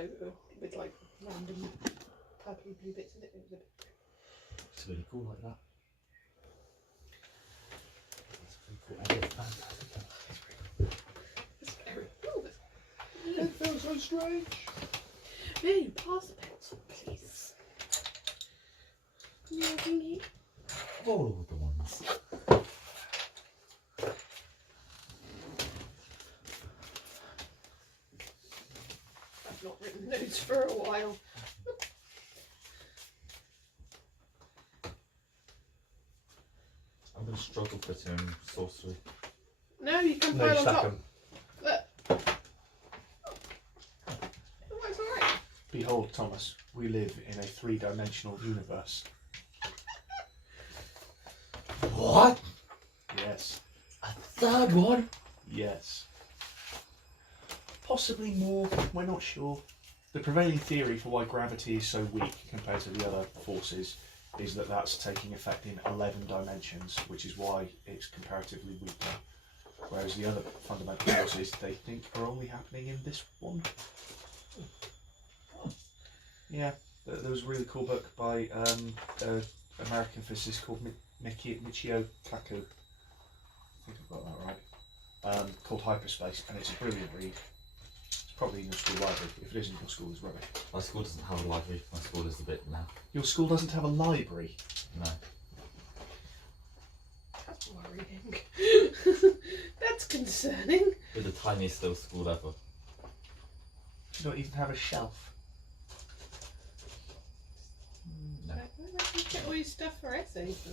logo with like random purpley blue bits in it. It was a bit... It's really cool like that. That's pretty cool. I get fantastic. It's very cool. It feels so strange. May you pass the pencil, please? Yeah, thingy. Of all the ones. I've not written notes for a while. I'm going to struggle fitting in sorcery. No, you can No, pile you on stack top. them. Look. Oh, it's alright. Behold, Thomas, we live in a three-dimensional universe. What? Yes. A third one? Yes. Possibly more, we're not sure. The prevailing theory for why gravity is so weak compared to the other forces is that that's taking effect in 11 dimensions, which is why it's comparatively weaker. Whereas the other fundamental forces they think are only happening in this one. Yeah, there was a really cool book by an American physicist called Michio Kaku. I think I've got that right. Called Hyperspace, and it's a brilliant read. It's probably in your school library. If it isn't, your school is rubbish. My school doesn't have a library. My school is a bit now. Your school doesn't have a library? No. That's worrying. That's concerning. We're the tiniest little school ever. You don't even have a shelf. No. Where do you get all your stuff for essays?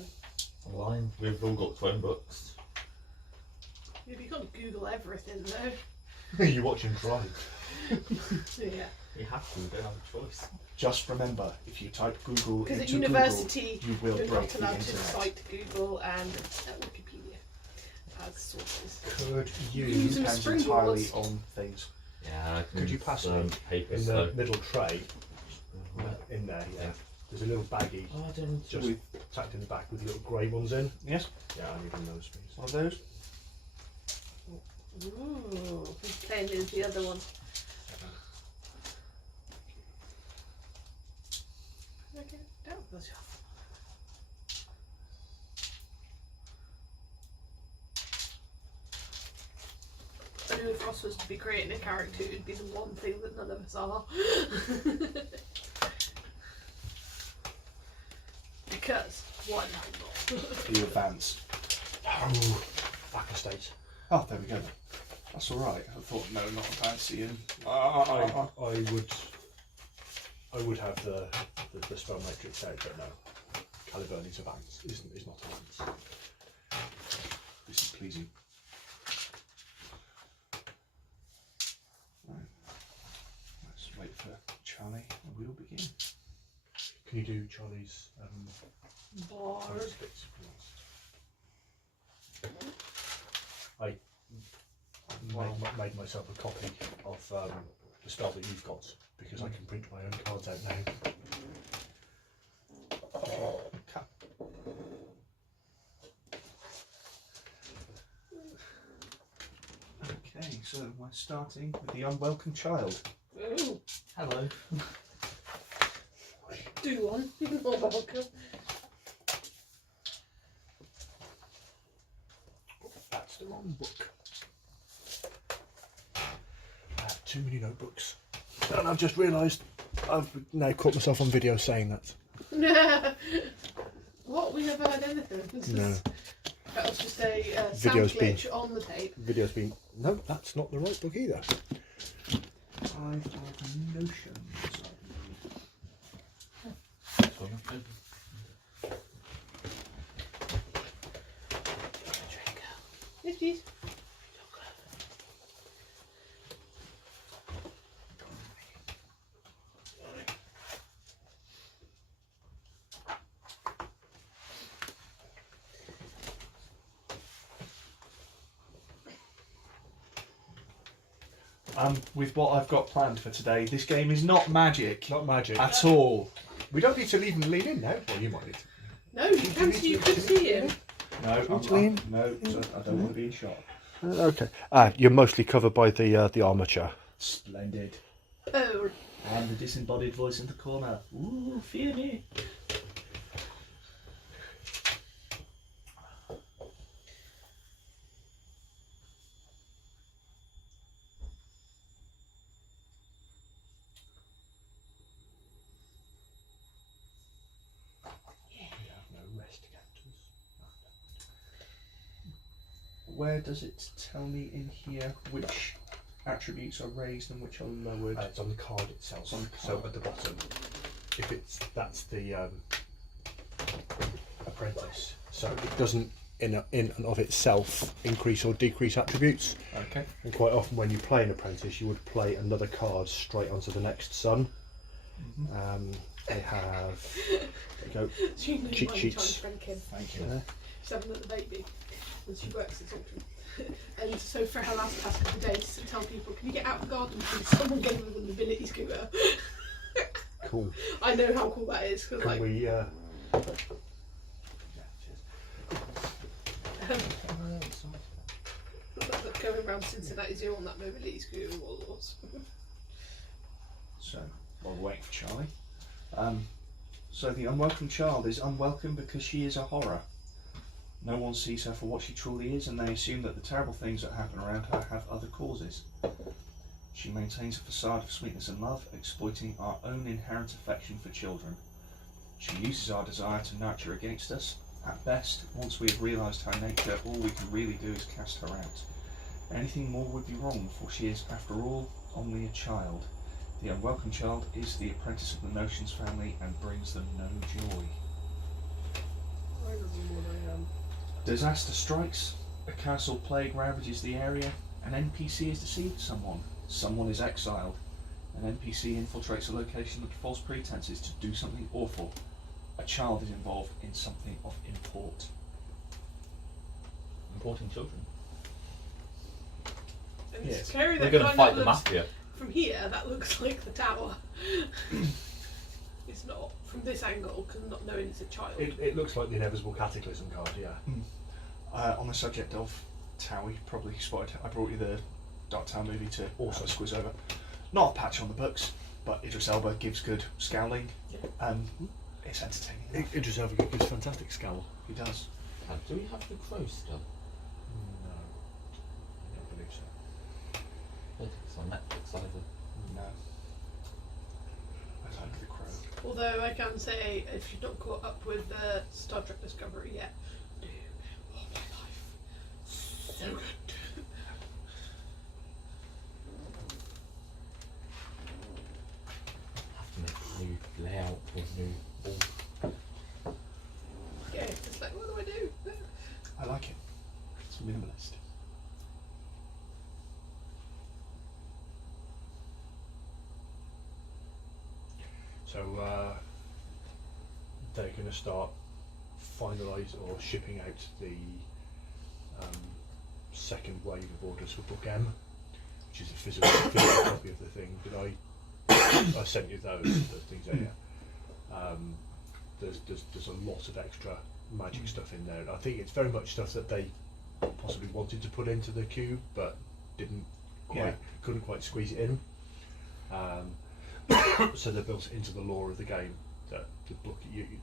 Online, we've all got Chromebooks. You can't Google everything though. You watch him try. Yeah. We have to, we don't have a choice. Just remember, if you type Google Because into at university, Google, you will you're break not the allowed to internet. cite Google and Wikipedia as sources. Could you Use them depends as entirely springboards. on things. Yeah, I can Could you pass it papers, in so. the middle tray? In there, yeah. There's a little baggie Oh, I don't just tucked in the back with little grey ones in. Yes, Oh. Yeah, I need one of those, please. one of those. Ooh, whose pen is the other one? Okay, down the shelf. I knew if Ross was to be creating a character, it would be the one thing that none of us are. Because why not? You advance. Oh, back a stage. Oh, there we go then. That's alright. I thought, no, not advancing. I would have the spell matrix out, but no. Caliburni's advance is not advance. This is pleasing. Right. Let's wait for Charlie and we'll begin. Can you do Charlie's Bard. bits, please? I made myself a copy of the spell that you've got because I can print my own cards out now. Okay, so we're starting with the unwelcome child. Ooh, Hello. do one. You're welcome. That's the wrong book. I have too many notebooks. And I've just realised I've now caught myself on video saying that. What? We never heard anything. This No. is- that was just a sound Video's been- glitch on the tape. Video's been... No, that's not the right book either. 5 of notions. Yes, please. With what I've got planned for today, this game is not magic Not magic. at all. We don't need to leave and lean in now. Well, you might need to. No, you can see. You could see him. No, I don't want to be in shot. Okay. You're mostly covered by the armature. Splendid. Oh, And the disembodied voice in the corner. Ooh, fear me. We have no rest counters. Where does it tell me in here which attributes are raised and which are lowered? It's on the card itself. It's on the So card. at the bottom, if that's the apprentice. So it doesn't in and of itself increase or decrease attributes. Okay. And quite often when you play an apprentice, you would play another card straight onto the next son. They have, there you go, so you know cheat my sheets. Chinese friend Kim. Thank you. Yeah. She's having another baby, and she works at Saltram. And so for her last couple of days, to tell people, can you get out of the garden please? Someone gave her the mobility scooter. Cool. I know how cool that is, because Can like, we? Yeah, going around Cincinnati Zoo on that mobility scooter was awesome. So, while we're waiting for Charlie. So the unwelcome child is unwelcome because she is a horror. No one sees her for what she truly is, and they assume that the terrible things that happen around her have other causes. She maintains a facade of sweetness and love, exploiting our own inherent affection for children. She uses our desire to nurture against us. At best, once we have realised her nature, all we can really do is cast her out. Anything more would be wrong, for she is, after all, only a child. The unwelcome child is the apprentice of the Notions family and brings them no joy. I remember what I am. Disaster strikes, a castle plague ravages the area, an NPC has deceived someone, someone is exiled, an NPC infiltrates a location under false pretenses to do something awful, a child is involved in something of import. Important children. And it's Yes. scary We're that going to kind fight of the looks, mafia. from here, that looks like the tower. It's not from this angle, because not knowing it's a child. it looks like the inevitable cataclysm card. Yeah. On the subject of Towie, probably spotted, I brought you the Dark Town movie to also squiz over. Not a patch on the books, but Idris Elba gives good scowling. It's entertaining enough. Idris Elba gives fantastic scowl. He does. Do we have the crow still? No, I don't believe so. I don't think it's on Netflix either. No. I like the Crow. Although I can say, if you're not caught up with Star Trek Discovery yet, do. Oh my life. So good. Have to make a new layout or new board. Yeah, it's like, what do I do? I like it. It's minimalist. So they're going to start finalise or shipping out the second wave of orders for Book M, which is a physical copy of the thing. Did I sent you those things there? There's a lot of extra magic stuff in there. And I think it's very much stuff that they possibly wanted to put into the cube, but couldn't quite squeeze it in. So they're built into the lore of the game. That the book,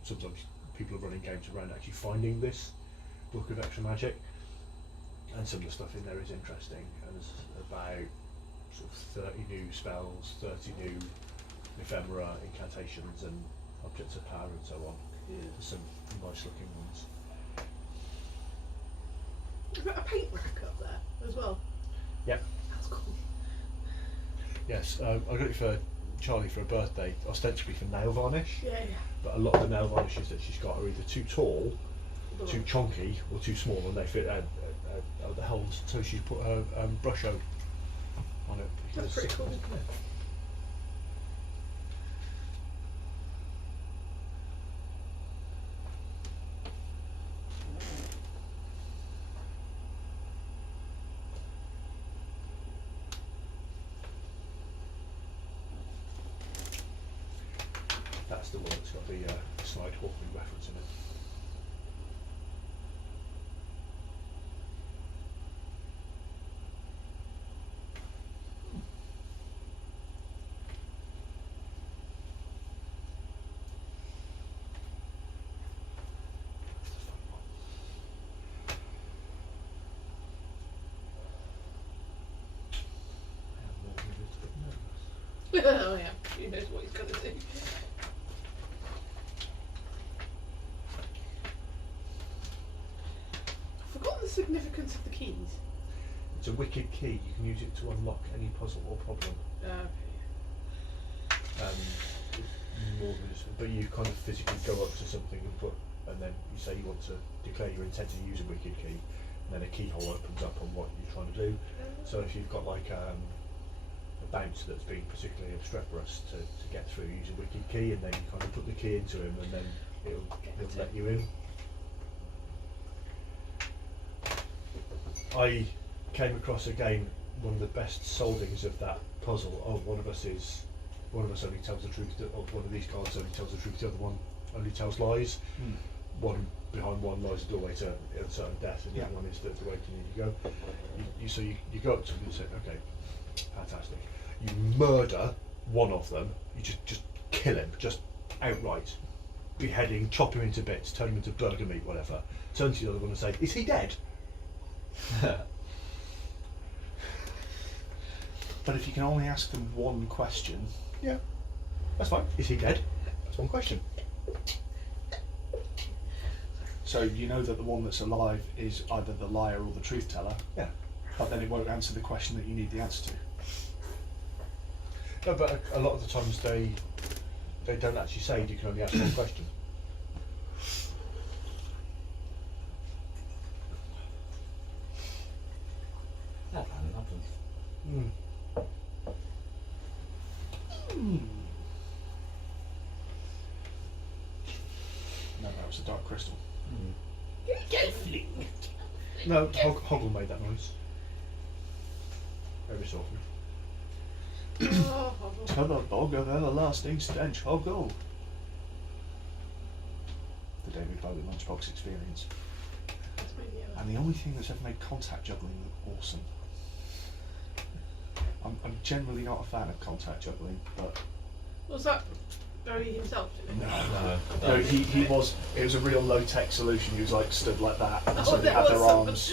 sometimes people are running games around actually finding this book of extra magic, and some of the stuff in there is interesting. And there's about sort of 30 new spells, 30 new ephemera, incantations, and objects of power, and so on. There's some nice looking ones. You've got a paint rack up there as well. Yep. That's cool. Yes, I got it for Charlie for a birthday, ostensibly for nail varnish. Yeah, yeah. But a lot of the nail varnishes that she's got are either too tall, too chonky, or too small, and they fit the holes. So she's put her brush over on it. That's pretty cool. That's the one that's got the slide Hawkman reference in it. Oh yeah, who knows what he's going to do. I've forgotten the significance of the keys. It's a wicked key. You can use it to unlock any puzzle or problem. More than just, but you kind of physically go up to something and then you say you want to declare your intent to use a wicked key, and then a keyhole opens up on what you're trying to do. So if you've got like a bouncer that's being particularly obstreperous to get through, use a wicked key, and then you kind of put the key into him, and then it'll let you in. I came across again one of the best solvings of that puzzle. One of us only tells the truth. One of these cards only tells the truth. The other one only tells lies. One behind one lies a doorway to certain death, and the other one is the way to need to go. So you go up to them and say, okay, fantastic. You murder one of them. You just kill him, just outright, beheading, chop him into bits, turn him into burger meat, whatever. Turn to the other one and say, is he dead? But if you can only ask them one question, Yeah, that's fine. Is he dead? That's one question. so you know that the one that's alive is either the liar or the truth teller. Yeah. But then it won't answer the question that you need the answer to. No, but a lot of the times they don't actually say you can only ask one question. That hasn't happened. No, that was a dark crystal. No, Hoggle made that noise. Every so often. To the bog of everlasting stench, Hoggle. The David Bowie Lunchbox experience. And the only thing that's ever made contact juggling look awesome. I'm generally not a fan of contact juggling, but Was that Bowie himself doing it? no, he was. It was a real low tech solution. He was like stood like that, and so they there had their was some- arms.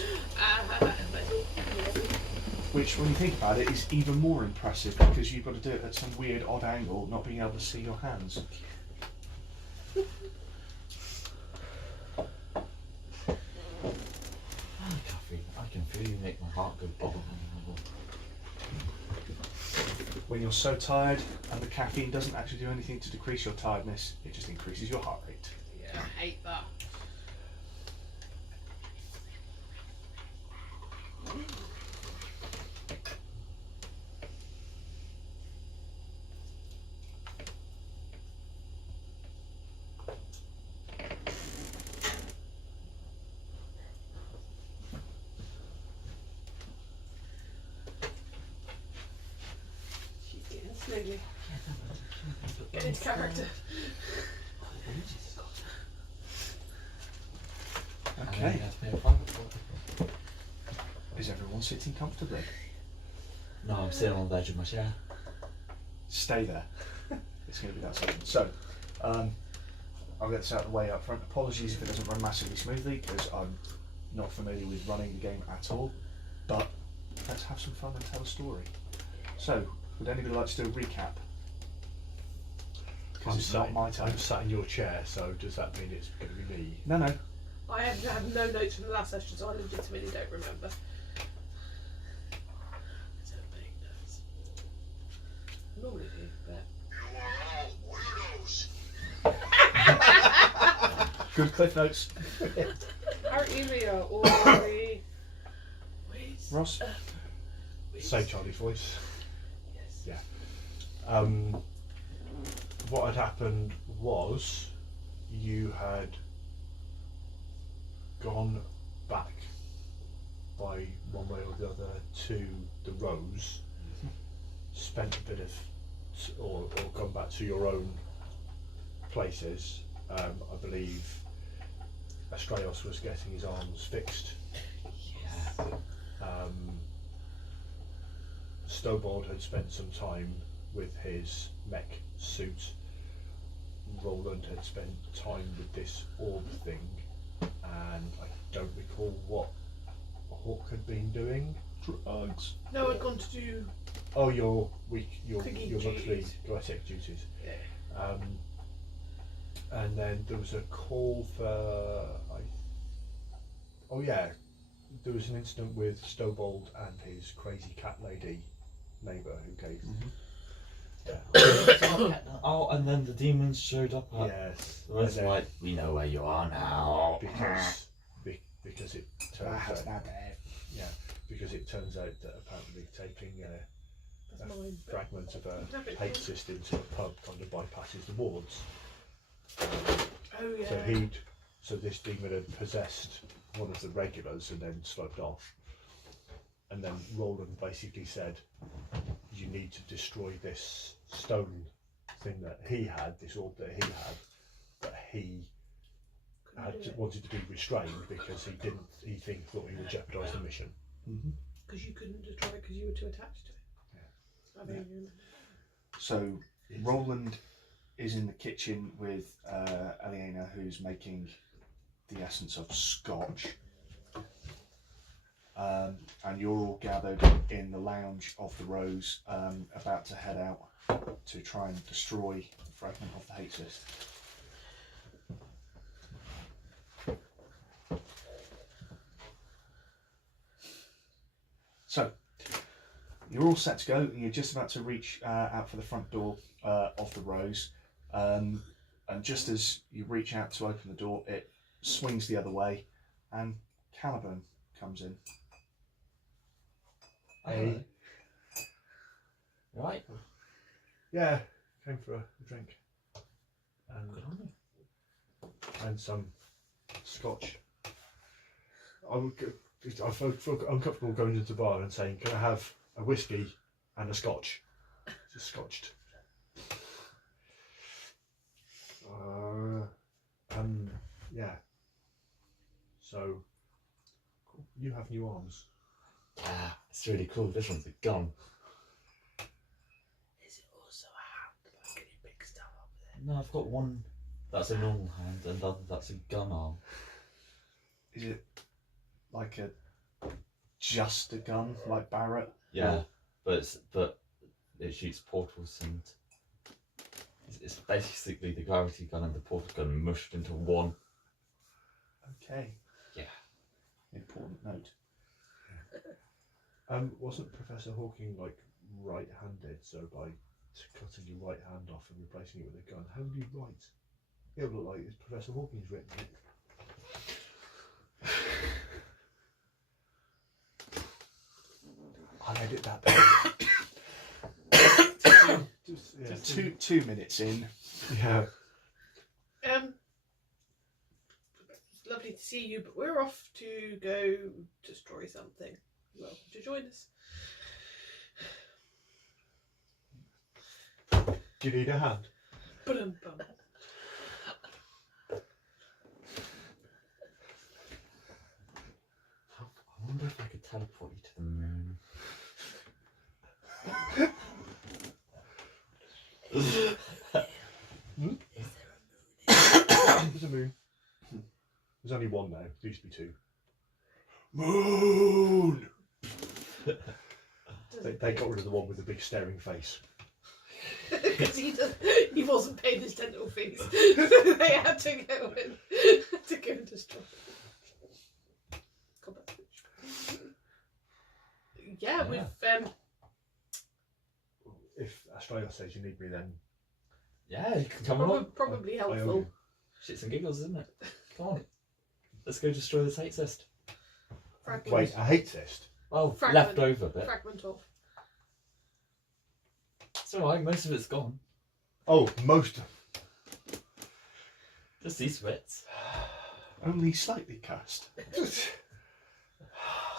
Which, when you think about it, is even more impressive because you've got to do it at some weird odd angle, not being able to see your hands. Catherine, I can feel you make my heart go bubble. When you're so tired and the caffeine doesn't actually do anything to decrease your tiredness, it just increases your heart rate. Yeah, I hate that. She's getting slowly. Get into character. Okay. Is everyone sitting comfortably? No, I'm sitting on the edge of my chair. Stay there. It's going to be that simple. So, I'll get this out of the way up front. Apologies if it doesn't run massively smoothly because I'm not familiar with running the game at all. But let's have some fun and tell a story. So, would anybody like to do a recap? Because it's not my turn. I'm sat in your chair, so does that mean it's going to be me? No. I have no notes from the last session, so I legitimately don't remember. I don't make notes. I normally do, but. Good cliff notes. Apparently we are all Ross? Say Charlie's voice. Yes. Yeah. What had happened was you had gone back by one way or the other to the Rose, spent a bit of, or gone back to your own places. I believe Astraios was getting his arms fixed. Yes. Snowball had spent some time with his mech suit. Roland had spent time with this orb thing, and I don't recall what Hawk had been doing. Drugs. No, I'd gone to do. Oh, your Cookie monthly duties. Glytic duties. Yeah. And then there was a call for. Oh yeah, there was an incident with Stowbold and his crazy cat lady neighbour who gave. Mm-hmm. Oh, and then the demons showed up. Yes. That's and then- like, we know where you are now. Because it turns out. Yeah, because it turns out that apparently taking That's a mine. but- fragment of a Have it. hate system to a pub kind of bypasses the wards. Oh yeah. So this demon had possessed one of the regulars and then sloped off. And then Roland basically said, you need to destroy this stone thing that he had, this orb that he had, that he wanted to be restrained because he thought he would jeopardise the mission. Because you couldn't destroy it because you were too attached to it. I mean, So Roland is in the kitchen with Aliena, who's making the essence of scotch. And you're all gathered in the lounge of the Rose, about to head out to try and destroy the fragment of the hate cyst. So, you're all set to go, and you're just about to reach out for the front door of the Rose, and just as you reach out to open the door, it swings the other way, and Caliban comes in. Hey. Right. Yeah, came for a drink. Good on you. And some scotch. I felt uncomfortable going into the bar and saying, can I have a whiskey and a scotch? Just scotched. Yeah. So, you have new arms. Yeah, it's really cool. This one's a gun. is it also a hand? Like, can you pick stuff up there? No, I've got one that's a normal hand and the other that's a gun arm. Is it like just a gun, like Barrett? Yeah, but it shoots portals and it's basically the gravity gun and the portal gun mushed into one. Okay. Yeah. Important note. Wasn't Professor Hawking like right-handed? So by cutting your right hand off and replacing it with a gun, how do you write? It would look like it's Professor Hawking's written it. I'll edit that down. Just 2 minutes in. Yeah. It's lovely to see you, but we're off to go destroy something. You're welcome to join us. Do you need a hand? Ba-dum-bum. I wonder if I could teleport you to the moon. There's a moon. There's only one now. There used to be two. Moon! They got rid of the one with the big staring face. Because he wasn't paying his dental fees. So they had to go and destroy it. Combat switch. Yeah, we've If Australia says you need me, then Yeah, you can come along. probably I owe helpful. you. Shits and giggles, isn't it? Come on. Let's go destroy the hate cyst. Fragment. Wait, a hate cyst. Oh, Fragment. left over bit. Fragment of. It's alright, most of it's gone. Oh, most. Just these bits. Only slightly cursed. It's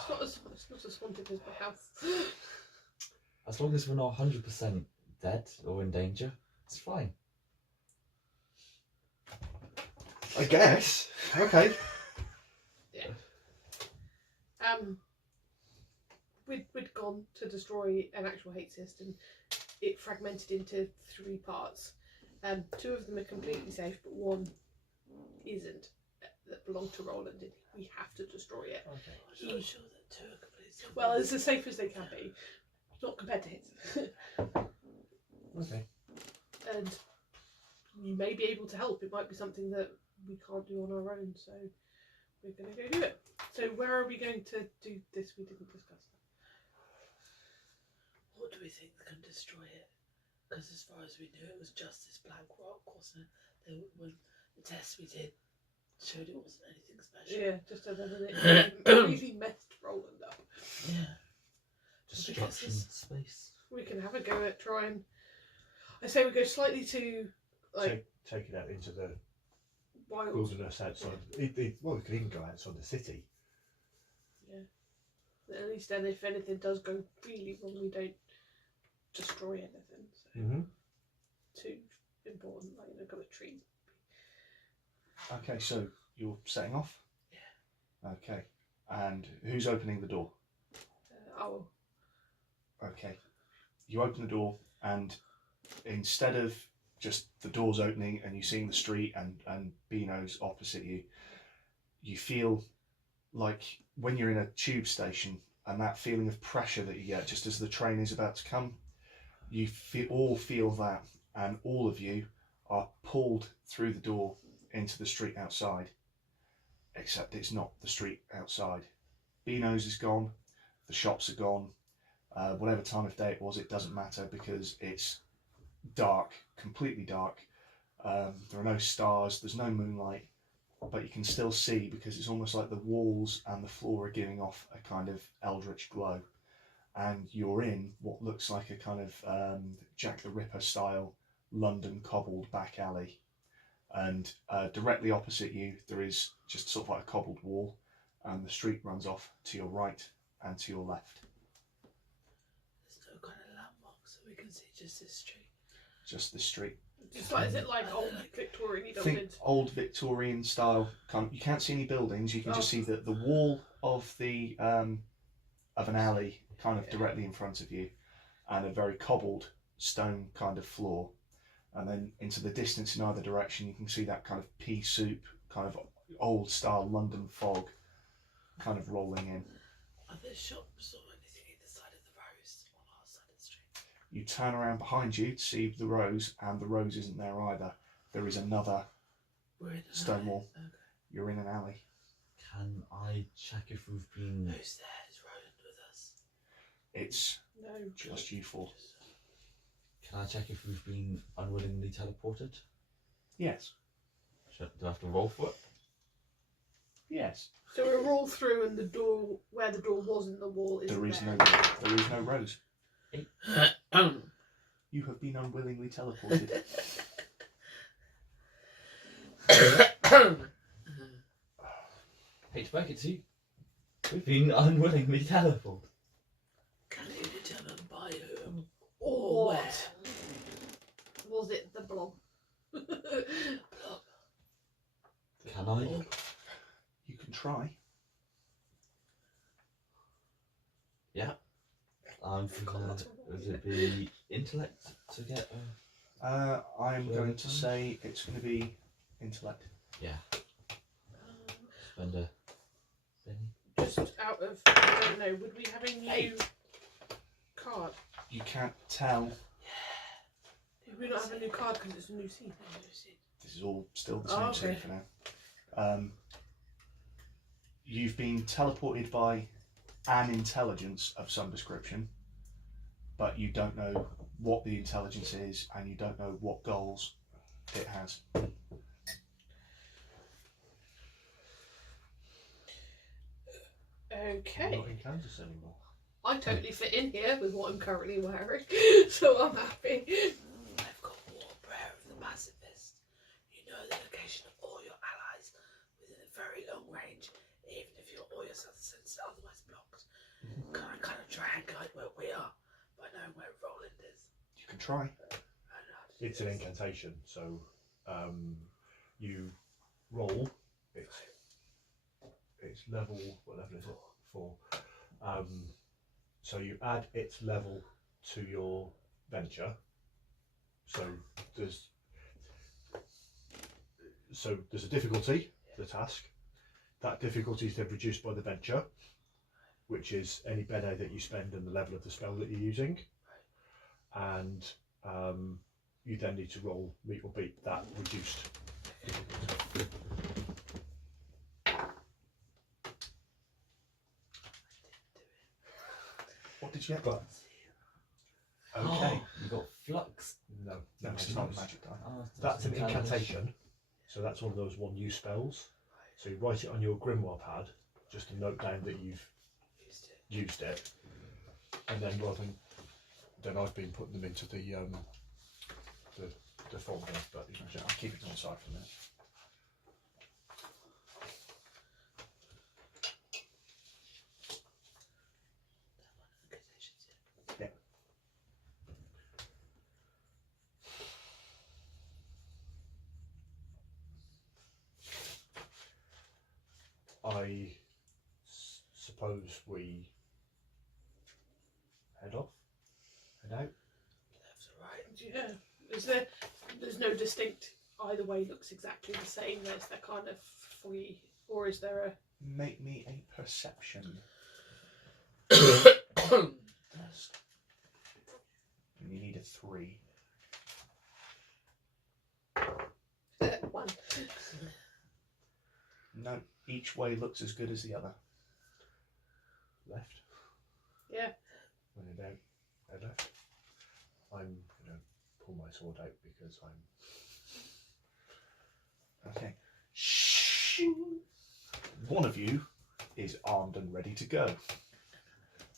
not as haunted as my house. As long as we're not 100% dead or in danger, it's fine. I guess. Okay. Yeah. We'd gone to destroy an actual hate cyst and it fragmented into 3 parts. 2 of them are completely safe, but one isn't. That belonged to Roland, and we have to destroy it. Okay. He- sure that 2 are completely Well, it's as safe as they can be, not compared to his. Okay. And you may be able to help. It might be something that we can't do on our own, so we're going to go do it. So where are we going to do this? We didn't discuss that. What do we think can destroy it? Because as far as we knew, it was just this black rock, wasn't it? When the test we did showed it wasn't anything special. Yeah, just other than it really messed Roland up. Yeah. Destruction space. We can have a go at trying. I say we go slightly to like Take it out into the wild. wilderness outside. Well, we could even go outside the city. Yeah. At least then, if anything does go really wrong, we don't destroy anything. So too important, like go at trees. Okay, so you're setting off? Yeah. Okay. And who's opening the door? Owl. Okay. You open the door, and instead of just the doors opening and you seeing the street and Beano's opposite you, you feel like when you're in a tube station and that feeling of pressure that you get just as the train is about to come, you all feel that, and all of you are pulled through the door into the street outside, except it's not the street outside. Beano's is gone, the shops are gone, whatever time of day it was, it doesn't matter because it's dark, completely dark. There are no stars, there's no moonlight, but you can still see because it's almost like the walls and the floor are giving off a kind of eldritch glow, and you're in what looks like a kind of Jack the Ripper style London cobbled back alley, and directly opposite you there is just sort of like a cobbled wall, and the street runs off to your right and to your left. There's no kind of landmark, so we can see just this street. Just the street. Just like, is it like old Victorian I think buildings? old Victorian style. You can't see any buildings. You can just see the wall of the of an alley kind of directly in front of you, and a very cobbled stone kind of floor. And then into the distance in either direction, you can see that kind of pea soup, kind of old style London fog, kind of rolling in. Are there shops or anything either side of the roads on our side of the street? You turn around behind you to see the rose, and the rose isn't there either. There is another We're in an stone alley. wall. Okay. You're in an alley. Can I check if we've been? Who's there? Is Roland with us? It's No. just you four. Can I check if we've been unwillingly teleported? Yes. Do I have to roll for it? Yes. So we're all through, and the door where the door wasn't the wall isn't There is there. no rose. Um. You have been unwillingly teleported. Hate to break it to you. We've been unwillingly teleported. Can you determine by whom Or or where? what? Was it the blob? Blob. Can I? You can try. Yeah. I'm gonna. Would it be intellect to get? I'm going to say it's going to be intellect. Yeah. Spend a penny. Just out of, I don't know, would we have a new card? You can't tell. Did we not have a new card because it's a new scene? This is all still the same Oh, scene okay. for now. You've been teleported by an intelligence of some description, but you don't know what the intelligence is, and you don't know what goals it has. Okay. I'm not in Kansas anymore. I totally fit in here with what I'm currently wearing, so I'm happy. I've got War Prayer of the Pacifist. You know the location of all your allies within a very long range, even if your all your southern senses are otherwise blocked. Can I kind of triangulate where we are by knowing where Roland is? You can try. I don't know how to do It's an this. incantation, so you roll. It's level. What level is it? 4. So you add its level to your venture. So there's a difficulty to the task. That difficulty is then reduced by the venture, which is any bene that you spend and the level of the spell that you're using, and you then need to roll meet or beat that reduced difficulty. What did you get? But Okay. You got flux. no, No, it's not a magic die. Oh, that's an incantation. incantation. So that's one of those one-use spells. So you write it on your grimoire pad, just to note down that you've used it, and then then I've been putting them into the folder, but I'll keep it on the side for a minute. Yeah. I suppose we head out. Left or right? Yeah. There's no distinct either way looks exactly the same. There's that kind of foggy, or is there a? Make me a perception. You need a 3. One. No, each way looks as good as the other. Left. Yeah. When in doubt, head left. I'm going to pull my sword out because I'm... Okay. Shh. One of you is armed and ready to go.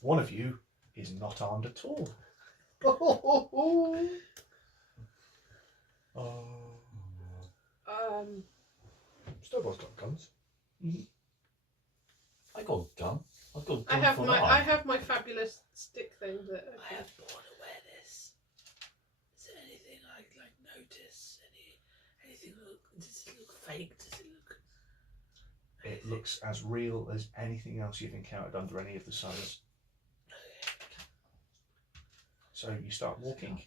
One of you is not armed at all. Snowball's got guns. I got a gun. I've got a gun I have for an my arm. I have my fabulous stick thing that I have born awareness. Is there anything I like notice? Anything look? Does it look fake? Does it look? It looks as real as anything else you've encountered under any of the suns. So you start walking.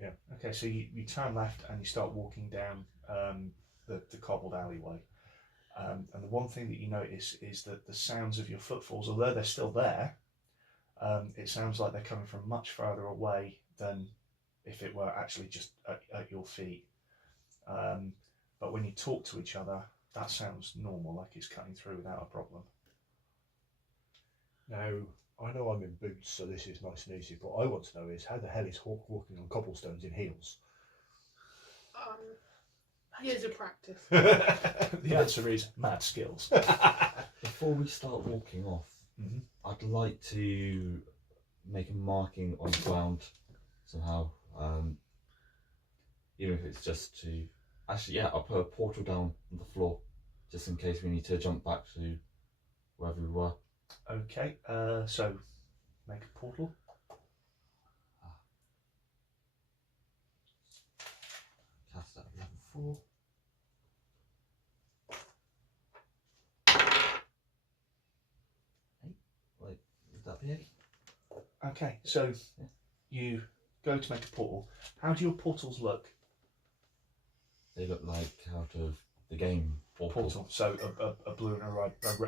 Yeah. Okay, so you turn left and you start walking down the cobbled alleyway. And the one thing that you notice is that the sounds of your footfalls, although they're still there, it sounds like they're coming from much further away than if it were actually just at your feet. But when you talk to each other, that sounds normal, like it's cutting through without a problem. Now, I know I'm in boots, so this is nice and easy, but what I want to know is how the hell is Hawk walking on cobblestones in heels? years of practice. The answer is mad skills. Before we start walking off, I'd like to make a marking on the ground somehow. Even if it's just to... Actually, yeah, I'll put a portal down on the floor, just in case we need to jump back to wherever we were. Okay, so make a portal. Cast that at level 4. Wait, would that be 8? Okay, so you go to make a portal. How do your portals look? They look like out of the game portal. So a blue and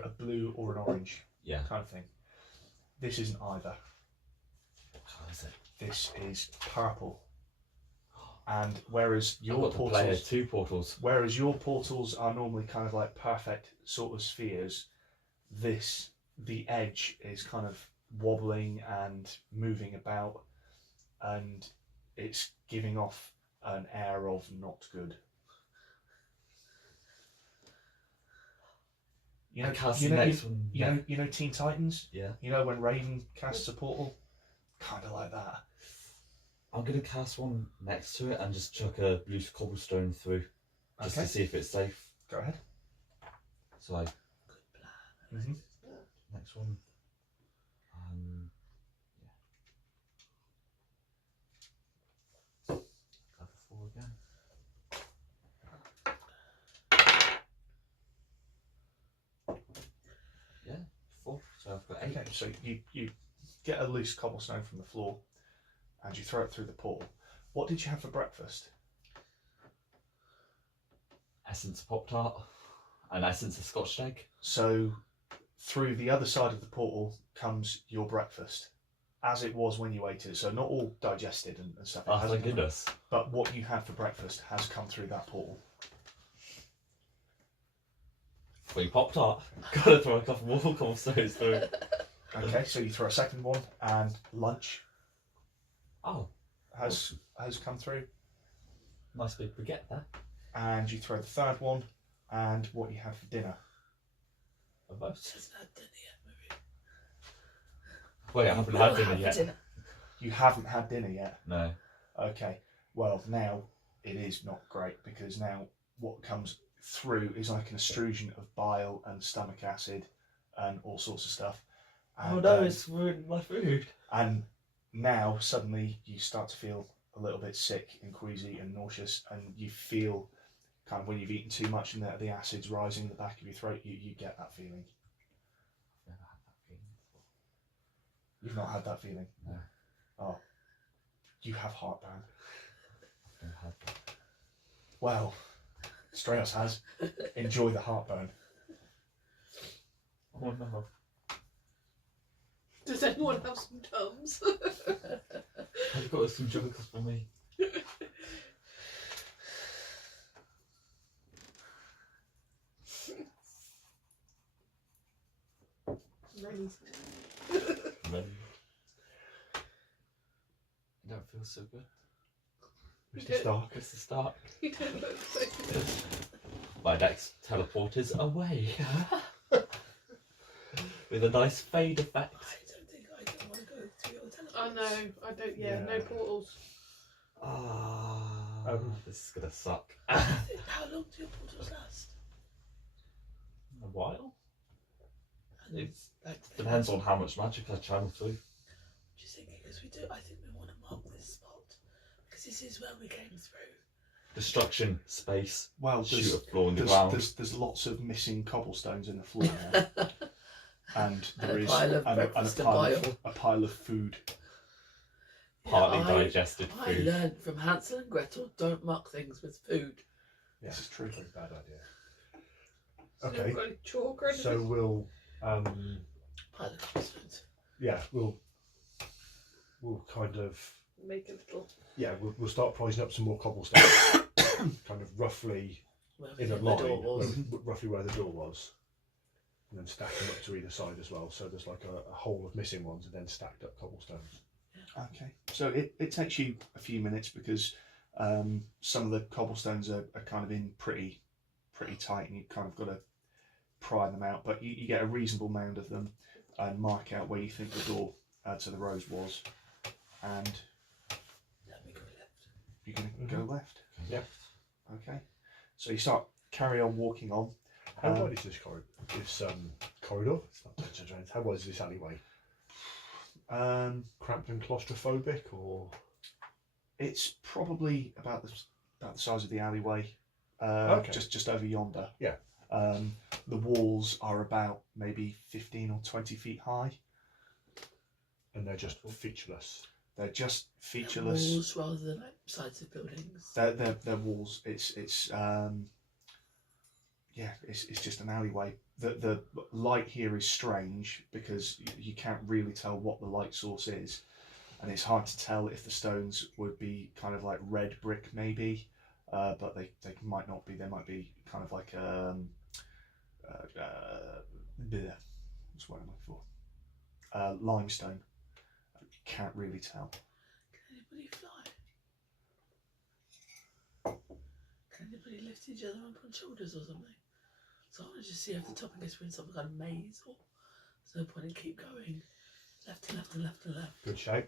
a blue or an orange Yeah. kind of thing. This isn't either. What colour is it? This is purple. And whereas your player portals, 2 portals. whereas your portals are normally kind of like perfect sort of spheres, the edge is kind of wobbling and moving about, and it's giving off an air of not good. You know, I cast you the know, next one. you know Teen Titans? Yeah. You know when Raven casts a portal? Kind of like that. I'm going to cast one next to it and just chuck a blue cobblestone through, just Okay. to see if it's safe. Go ahead. So I... Good plan. Mm-hmm. Next one. Yeah. Level 4 again. Yeah, 4. So I've got 8. Okay, so you get a loose cobblestone from the floor and you throw it through the portal. What did you have for breakfast? Essence of Pop-Tart and essence of Scotch egg. So through the other side of the portal comes your breakfast, as it was when you ate it. So not all digested and stuff. It Oh, hasn't thank come- goodness. But what you had for breakfast has come through that portal. We popped up. Gotta throw a couple more cobblestones through. Okay, so you throw a second one, and lunch Oh, has come through, nice big baguette there. and you throw the third one, and what you had for dinner. A boat. Hasn't had dinner yet, maybe. Wait, I haven't We'll had dinner have yet. dinner. You haven't had dinner yet. No. Okay, well now it is not great, because now what comes through is like an extrusion of bile and stomach acid and all sorts of stuff. And, Oh no, it's ruined my food. and now suddenly you start to feel a little bit sick and queasy and nauseous, and you feel kind of when you've eaten too much and the acid's rising in the back of your throat, you get that feeling. I've never had that feeling before. You've not had that feeling? No. Oh. You have heartburn. I've never had that. Well, Strauss has. Enjoy the heartburn. Oh no. Does anyone have some Tums? I've got some jugglers for me. Ready. Ready. I don't feel so good. Mr. Stark. It's the start. You don't look so good. My next teleport is away. With a nice fade effect. I don't think I don't want to go through your teleports. I know, I don't, yeah, no Yeah. portals. Ah, this is gonna suck. How long do your portals last? A while? And It like, depends on how much magic I channel through. Just thinking, because I think we want to mark this spot. Because this is where we came through. Destruction, space, Well, shoot a floor in the there's, ground. there's lots of missing cobblestones in the floor now. And And there a is pile of and breakfast to a pile of food. Partly I- digested I food. learned from Hansel and Gretel, don't mark things with food. Yeah, This is true. very bad idea. So Okay, you've got any chalk or anything? so we'll Pile of cobblestones. yeah, we'll kind of Make a little. we'll start prizing up some more cobblestones, kind of roughly Where in a the line, door was. roughly where the door was, and then stack them up to either side as well. So there's like a hole of missing ones, and then stacked up cobblestones. Okay. So it takes you a few minutes, because some of the cobblestones are kind of in pretty tight, and you kind of got to pry them out. But you get a reasonable mound of them and mark out where you think the door to the rose was, and Let me go left. you're going to go left. Yeah. Okay. So you carry on walking on. How wide is this corridor? This corridor? It's not Dungeons and Dragons. How wide is this alleyway? Cramped and claustrophobic, or It's probably about the size of the alleyway, Okay. just over yonder. Yeah. The walls are about maybe 15 or 20 feet high. and they're just featureless? They're just featureless. Walls rather than like sides of buildings. They're walls. It's just an alleyway. The light here is strange, because you can't really tell what the light source is, and it's hard to tell if the stones would be kind of like red brick maybe, but they might not be. They might be kind of like what's what am I for? Limestone. You can't really tell. Can anybody fly? Can anybody lift each other up on shoulders or something? So I want to just see if the top of this we're in some kind of maze, or there's no point in keep going left and left and left and left. Good shape.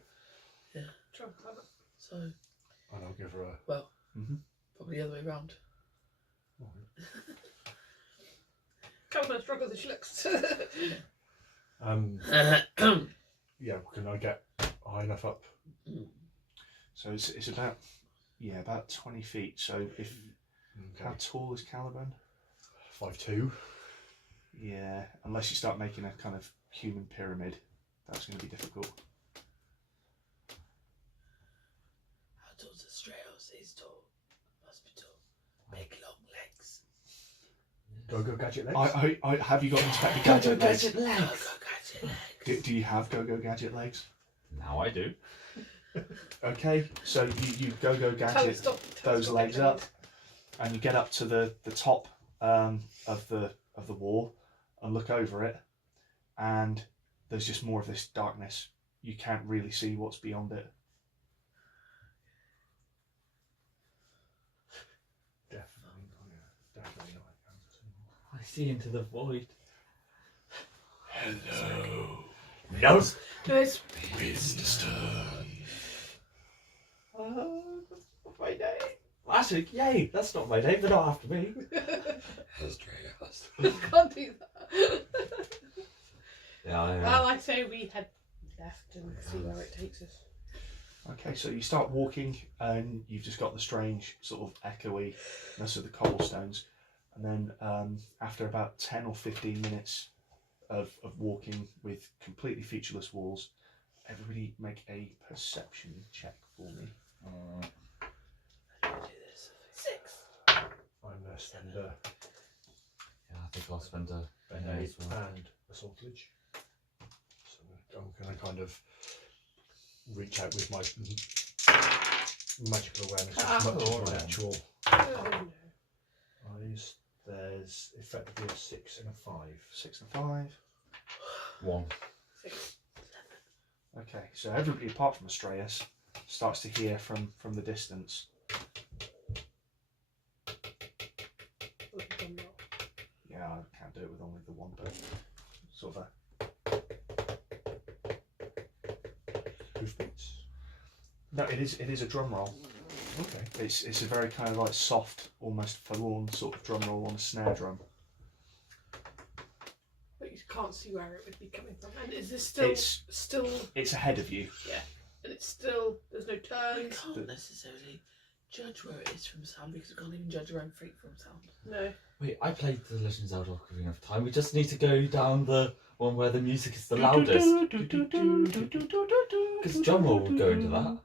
Try and climb up. So, And I'll give her a. well, Mhm. probably the other way around. Caliban struggle as she looks. Yeah, can I get high enough up? So it's about 20 feet. So if how tall is Caliban? 5'2". Yeah, unless you start making a kind of human pyramid, that's going to be difficult. How tall's a stray house? He's tall. Must be tall. Big long legs. Go-Go Gadget legs. I have you got Inspector Gadget legs? Go-Go Gadget legs. Do you have Go-Go Gadget legs? Now I do. Okay, so you Go-Go Gadget those legs up, and you get up to the top of the wall and look over it, and there's just more of this darkness. You can't really see what's beyond it. Definitely not. I see into the void. Hello, No. It's That's my name. Actually, yay, that's not my name, they're not after me. you can't do that. Yeah, Well, I say we head left and see where it takes us. Okay, so you start walking, and you've just got the strange sort of echoiness of the cobblestones, and then after about 10 or 15 minutes of walking with completely featureless walls, everybody make a perception check for me. How do we do this? 6. I'm a spender, Yeah, I think I'll spend a Band-Aid as well. and a sortilege. So I'm going to kind of reach out with my magical awareness as much as my actual Oh, no. eyes. There's effectively a 6 and a 5. 6 and 5. 1. 6. Okay, so everybody apart from Astraeus starts to hear from the distance. Yeah, I can't do it with only the one, but sort of Hoofbeats. no, it is a drum roll. Okay. It's a very kind of like soft, almost forlorn sort of drum roll on a snare drum. But you can't see where it would be coming from. And is this still It's ahead of you. and it's still there's no We turns? can't necessarily judge where it is from sound because we can't even judge our own freak from sound. No. Wait, I played the Legend of Zelda Ocarina of Time. We just need to go down the one where the music is the loudest. Because drum roll would go into that.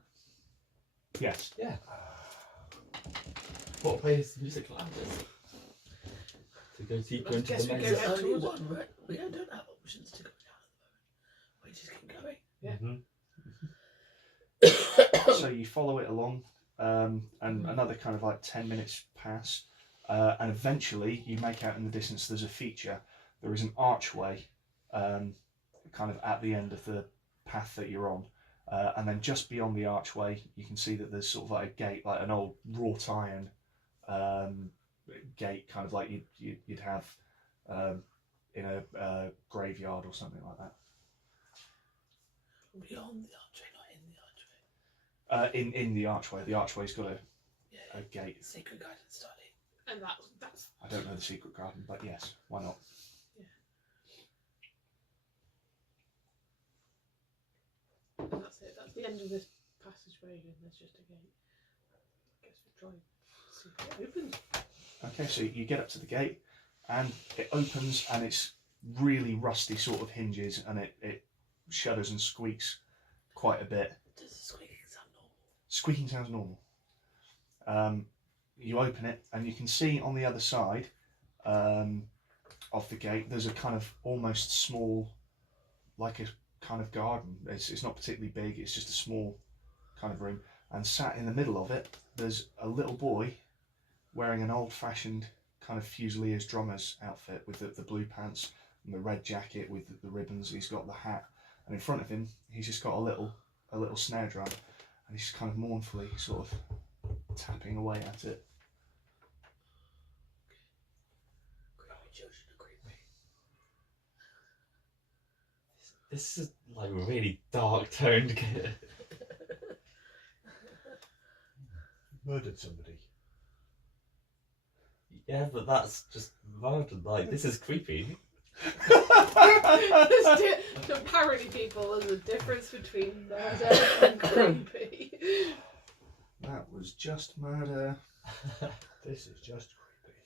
Yes. Yeah. What way is the music loudest? To go deeper I into guess the we maze. go There's out only towards one, right? We don't have options to go down at the moment. We just keep going. Yeah. So you follow it along, and another kind of like 10 minutes pass, and eventually you make out in the distance there's a feature. There is an archway kind of at the end of the path that you're on, and then just beyond the archway you can see that there's sort of like a gate, like an old wrought iron gate, kind of like you'd have in a graveyard or something like that. Beyond the archway, not in the archway. In the archway. The archway's got a Yeah. gate. Sacred guidance study. And that's I don't know the secret garden, but yes, why not? and that's it. That's the end of this passageway and there's just a gate. I guess we'll try and see if it opens. Okay, so you get up to the gate, and it opens, and it's really rusty sort of hinges, and it shudders and squeaks quite a bit. Does the squeaking sound normal? Squeaking sounds normal. You open it, and you can see on the other side of the gate there's a kind of almost small, like a kind of garden. It's not particularly big, it's just a small kind of room, and sat in the middle of it there's a little boy wearing an old-fashioned kind of Fusiliers drummer's outfit with the blue pants and the red jacket with the ribbons. He's got the hat, and in front of him he's just got a little snare drum, and he's just kind of mournfully sort of tapping away at it. Creepy children are creepy. This is like really dark toned. Murdered somebody. Yeah, but that's just murder. Like, this is creepy. Apparently, people, there's a difference between murder and creepy. That was just murder. This is just creepy.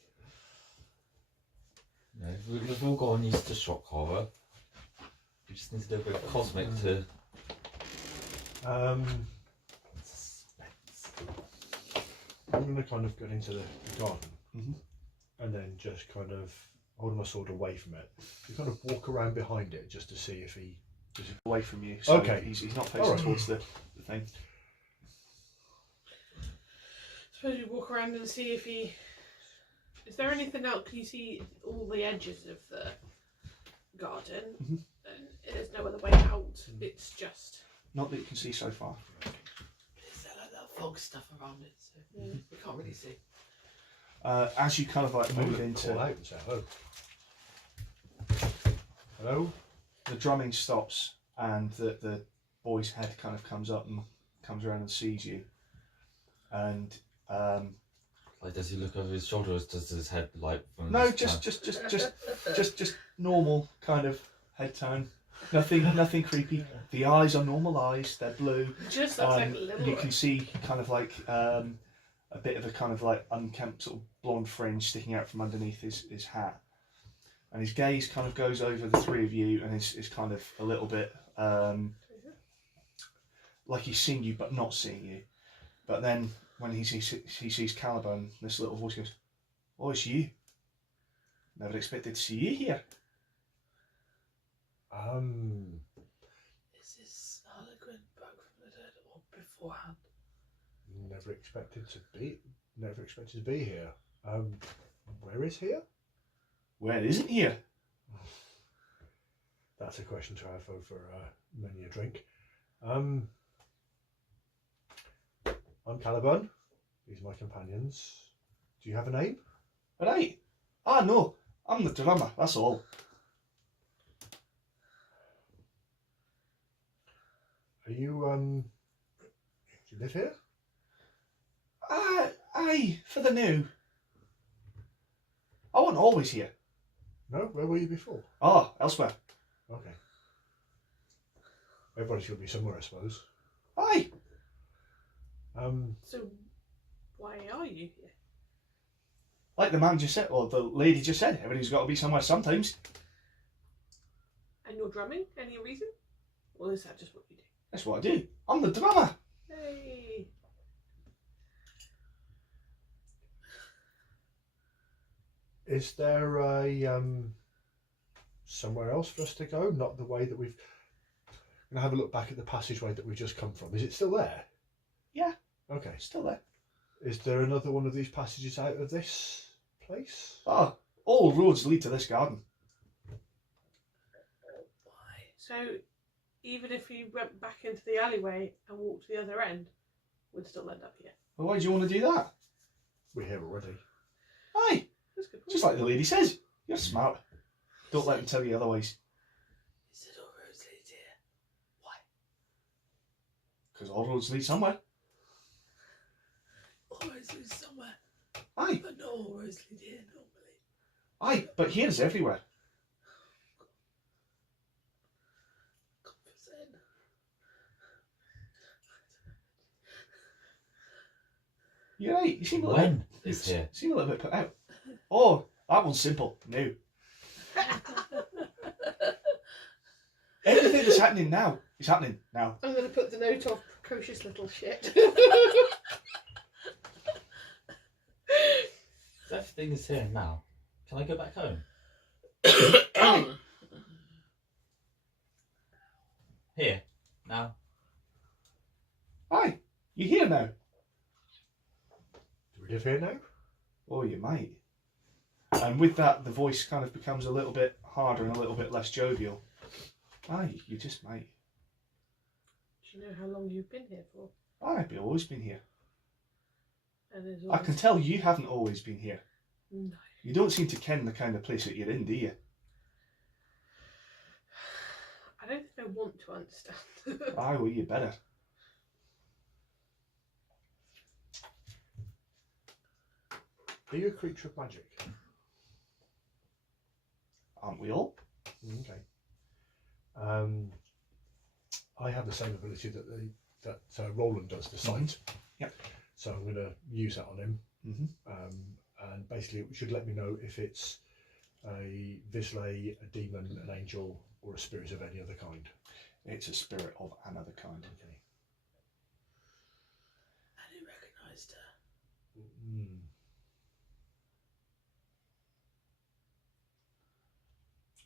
No, we've all gotten used to shock horror. We just need to do a bit of cosmic to suspense. I'm going to kind of get into the garden. Mhm. and then just kind of holding my sword away from it. You kind of walk around behind it just to see if he. Away from you. So Okay. He's not facing Alright. towards the thing. Suppose you walk around and see if he. Is there anything else? Can you see all the edges of the garden? Mhm. And there's no other way out. It's just. Not that you can see so far. Is there like that fog stuff around it? So we can't really see. As you kind of like Maybe move call into out and say hello. Hello. the drumming stops, and the boy's head kind of comes up and comes around and sees you, and Like, does he look over his shoulder, or does his head like? From no, his just normal kind of head tone. Nothing creepy. The eyes are normal eyes. They're blue. Just looks like a little. You can see kind of like a bit of a kind of like unkempt sort of blonde fringe sticking out from underneath his hat, and his gaze kind of goes over the three of you, and is kind of a little bit like he's seeing you but not seeing you. But then when he sees Caliban, this little voice goes, "Oh, it's you. Never expected to see you here." Is this Harlequin back from the dead or beforehand? Never expected to be here. Where is here? Where isn't here? That's a question to have over many a drink. I'm Caliban. These are my companions. Do you have a name? Right. Ah, no. I'm the drummer, that's all. Are you, do you live here? Aye, for the new. I wasn't always here. No? Where were you before? Ah, elsewhere. Okay. Everybody's going to be somewhere, I suppose. Aye. So, why are you here? Like the man just said, or the lady just said, everybody's got to be somewhere sometimes. And you're drumming? Any reason? Or is that just what you do? That's what I do. I'm the drummer. Hey. Is there a, somewhere else for us to go? Not the way that we've... I'm going to have a look back at the passageway that we've just come from. Is it still there? Yeah. Okay. Still there. Is there another one of these passages out of this place? Ah, all roads lead to this garden. Why? So, even if you went back into the alleyway and walked to the other end, we'd still end up here. Well, why do you want to do that? We're here already. Aye, That's good. just like the lady says. You're smart. Don't let them tell you otherwise. You said all roads lead here. Why? Because all roads lead somewhere. All roads lead somewhere, Aye, but not all roads lead here normally. aye, but here's everywhere. Comfort's in. You're right. You seem a little When is here? seem a little bit put out. Oh, that one's simple. No. Everything that's happening now is happening now. I'm going to put the note of precocious little shit. Everything is here now. Can I go back home? Here now. Aye, you're here now. Do we live here now? Oh, you might. And with that, the voice kind of becomes a little bit harder and a little bit less jovial. Aye, you just might. Do you know how long you've been here for? I've always been here. And there's I can tell you haven't always been here. No. You don't seem to ken the kind of place that you're in, do you? I don't think I want to understand. Aye, well, you better. Are you a creature of magic? Aren't we all? Okay. I have the same ability that Roland does, the sight. Yep. So I'm going to use that on him. Mm-hmm. And basically it should let me know if it's a Visley, a demon, an angel, or a spirit of any other kind. It's a spirit of another kind. Okay. And he recognised her.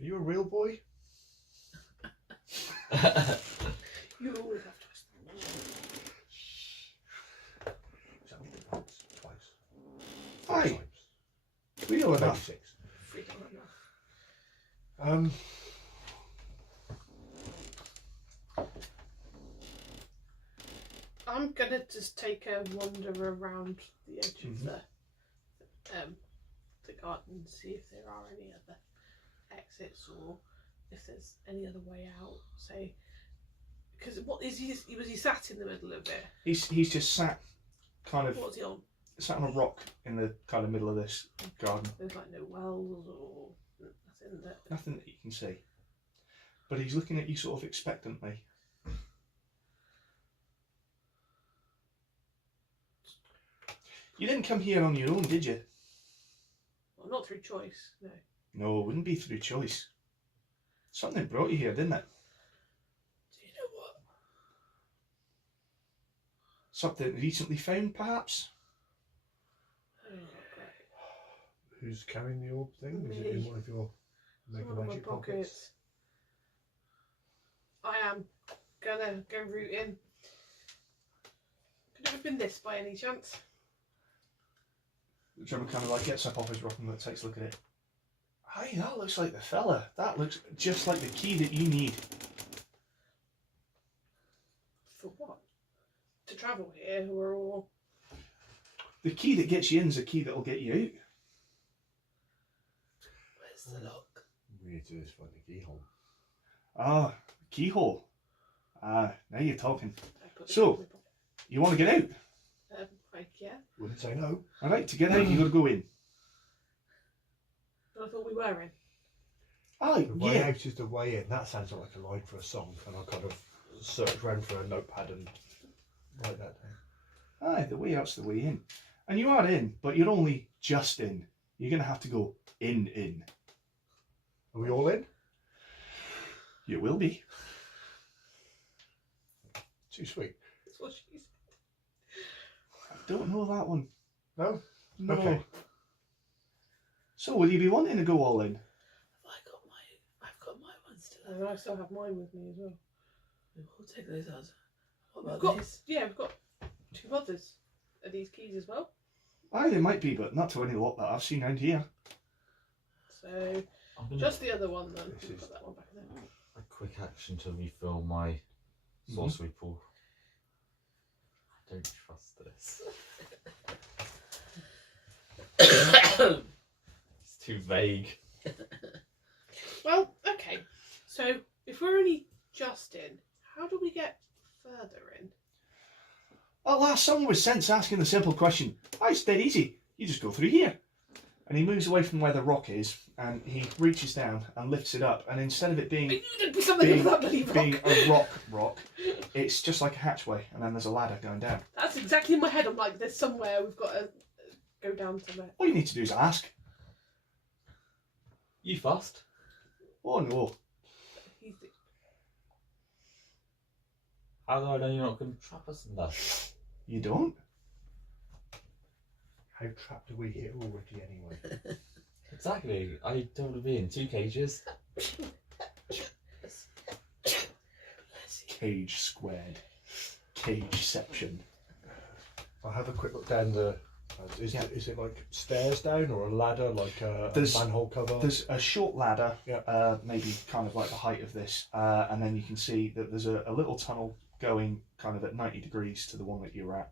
Are you a real boy? You always have to ask them. Exactly once, twice, Aye. 4 times. We know Maybe enough. 6. Freedom enough. I'm gonna just take a wander around the edge of the garden and see if there are any other exits or if there's any other way out. Say, because what is he? Was he sat in the middle of it? He's just sat kind of What was he on? sat on a rock in the kind of middle of this garden. There's like no wells or nothing that. Nothing that you can see. But he's looking at you sort of expectantly. You didn't come here on your own, did you? Well, not through choice, no. No, it wouldn't be through choice. Something brought you here, didn't it? Do you know what? Something recently found, perhaps? Oh, great. Who's carrying the orb thing? Is it in one of your mega One of my magic pockets? I am gonna go rooting. Could it have been this by any chance? The drummer kind of like gets up off his rock and takes a look at it. Aye, that looks like the fella. That looks just like the key that you need. For what? To travel here or The key that gets you in is the key that will get you out. Where's the lock? We need to just find the keyhole. Ah, keyhole. Ah, now you're talking. I put So- it in my pocket. You want to get out? Yeah. Wouldn't say no. Alright, to get out you got to go in. But I thought we were in. Aye, The way yeah. out is the way in. That sounds like a line for a song, and I kind of search around for a notepad and write that down. Aye, the way out's the way in. And you are in, but you're only just in. You're going to have to go in. Are we all in? You will be. Too sweet. That's what she said. I don't know that one. No? No. Okay. So, will you be wanting to go all in? I've got my one still. And I still have mine with me as well. We'll take those out. What We've about got, these? yeah, we've got 2 others. Are these keys as well? Aye, they might be, but not to any lot that I've seen around here. So I'm gonna just the other one then. This We've is- got that one back there. a quick action to refill my sorcery pool. I don't trust this. It's too vague. Well, okay. So if we're only just in, how do we get further in? Alas, someone with sense asking the simple question. Aye, it's dead easy. You just go through here. And he moves away from where the rock is, and he reaches down and lifts it up, and instead of it I being knew there'd be something being, about that bloody rock. being a rock, it's just like a hatchway, and then there's a ladder going down. That's exactly in my head. I'm like, there's somewhere we've got to go down somewhere. All you need to do is ask. You fast? Oh no. He's the- How do I know you're not going to trap us in that? You don't? How trapped are we here already anyway? Exactly. I don't want to be in 2 cages. Cage squared. Cageception. I'll have a quick look down the... Is it like stairs down or a ladder, like a There's- manhole cover? There's a short ladder, Yeah. maybe kind of like the height of this, and then you can see that there's a little tunnel going kind of at 90 degrees to the one that you're at,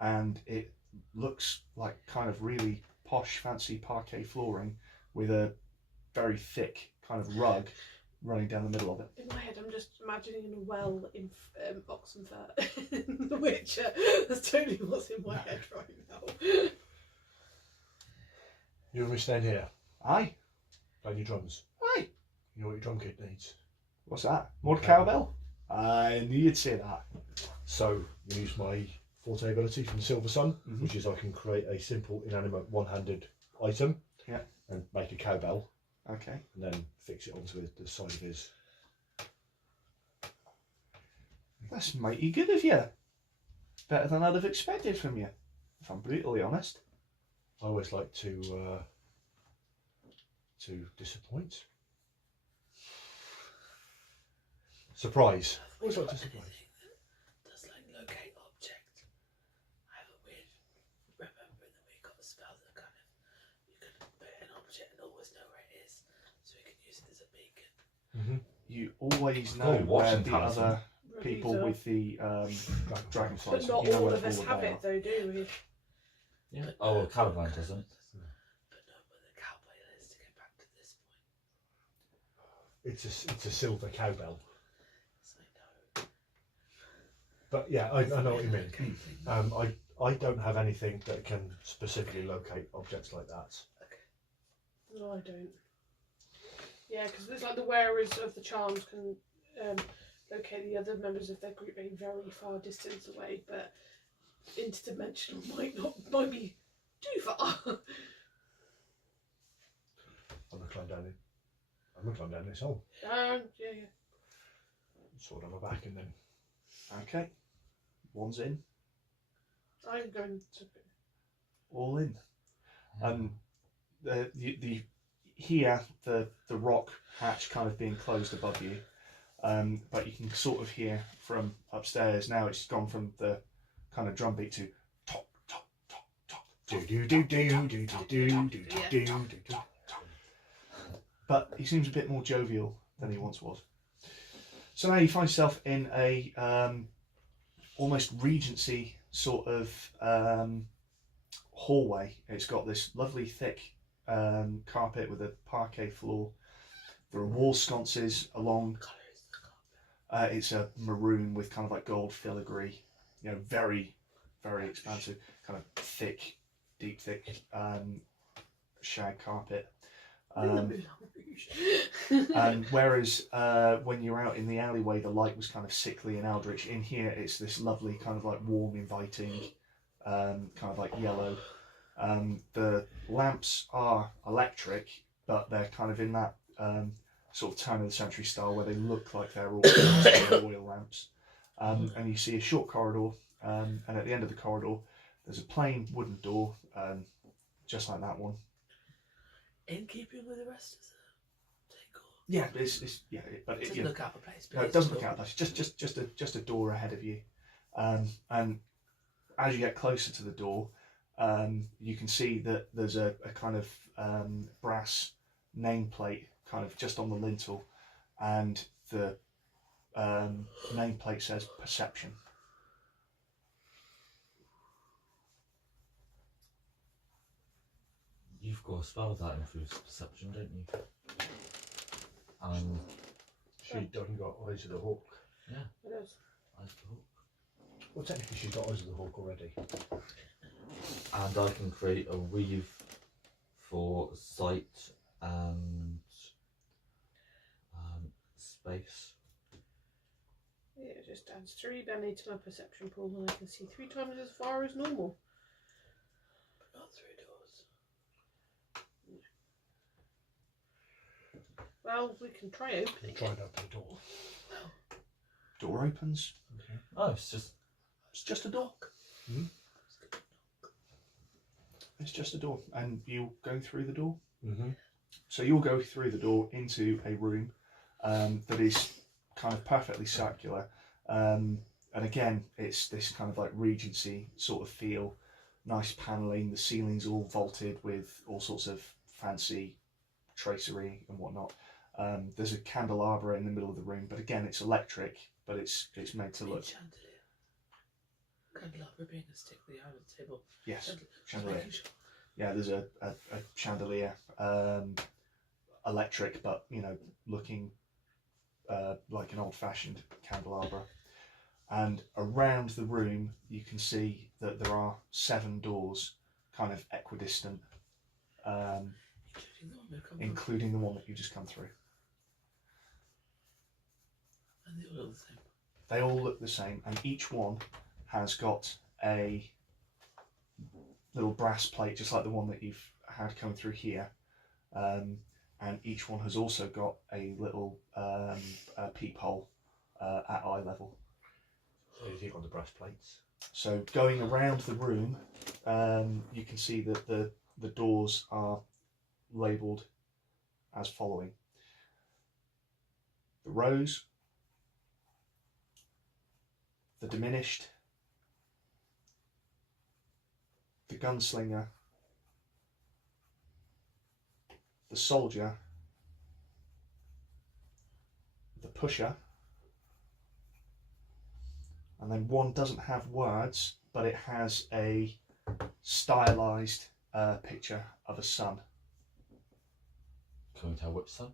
and it looks like kind of really posh, fancy parquet flooring with a very thick kind of rug running down the middle of it. In my head, I'm just imagining a well in Oxenfurt in The Witcher. That's totally what's in my head right now. You want me staying here? Aye, Playing your drums? aye. You know what your drum kit needs? What's that? More Okay. cowbell? I knew you'd say that. So, we use my forte ability from Silver Sun, Mhm. which is I can create a simple inanimate one-handed item Yeah. and make a cowbell Okay. and then fix it onto the side of his. That's mighty good of you. Better than I'd have expected from you, if I'm brutally honest. I always like to disappoint. Surprise. Have we Always like got to surprise. anything that does like locate object? I have a weird remembering that we got a spell that kind of you can put an object and always know where it is, so we can use it as a beacon. You always know Oh, where watching the talisman. other people Reviews with the dragonflies. But not you know all where of us all have they it are. though, do we? Yeah. Oh, well, Caliban doesn't. But know where the cowbell is to get back to this point. It's a silver cowbell. So I know. But yeah, I know what you mean. Locating. I don't have anything that can specifically locate objects like that. No, I don't. Yeah, because there's like the wearers of the charms can locate the other members of their group a very far distance away, but interdimensional might be too far. I'm gonna climb down it. I'm gonna climb down this hole. Yeah. Sword on my back and then. Okay, one's in, I'm going to. all in. The here the rock hatch kind of being closed above you, but you can sort of hear from upstairs now. It's gone from the kind of drum beat to top top top top. Do do do do do do do do do do do. But he seems a bit more jovial than he once was. So now you find yourself in a almost Regency sort of hallway. It's got this lovely thick carpet with a parquet floor. There are wall sconces along. What colour is the carpet? It's a maroon with kind of like gold filigree. You know, very, very expansive, kind of thick, deep, thick shag carpet. And whereas when you're out in the alleyway, the light was kind of sickly and eldritch. In here, it's this lovely kind of like warm, inviting, kind of like yellow. The lamps are electric, but they're kind of in that sort of turn of the century style where they look like they're all oil lamps. And you see a short corridor, and at the end of the corridor, there's a plain wooden door, just like that one. In keeping with the rest of the decor. Yeah, but It doesn't look out of place. But no, it it's doesn't still- look out of place. Just a door ahead of you, and as you get closer to the door, you can see that there's a kind of brass nameplate kind of just on the lintel, and the nameplate says perception. You've got a spell that improves perception, don't you? She done got Eyes of the Hawk. It is. Eyes of the Hawk. Well, technically she's got Eyes of the Hawk already. And I can create a weave for sight and space. Yeah, it just adds 3 benny to my perception pool, and I can see 3 times as far as normal. But not through doors. Well, we can try opening Try it. and open the door. Door opens. Oh, it's just It's just a door. It's just a door, and you go through the door. Mm-hmm. So you'll go through the door into a room that is kind of perfectly circular, and again, it's this kind of like Regency sort of feel. Nice panelling. The ceiling's all vaulted with all sorts of fancy tracery and whatnot. There's a candelabra in the middle of the room, but again, it's electric, but it's made to look. Chandelier. Candelabra being a stick behind the table. Yes, Just chandelier. making sure. Yeah, there's a chandelier, electric, but you know, looking like an old-fashioned candelabra. And around the room, you can see that there are 7 doors, kind of equidistant, Including the one we've come from. including the one that you just come through. And they all look the same. They all look the same, and each one has got a little brass plate, just like the one that you've had come through here. And each one has also got a little peephole at eye level. So you think on the brass plates. So going around the room, you can see that the doors are labelled as following: the Rose, the diminished, the gunslinger, the soldier, the pusher, and then one doesn't have words, but it has a stylized picture of a sun. Can we tell which son?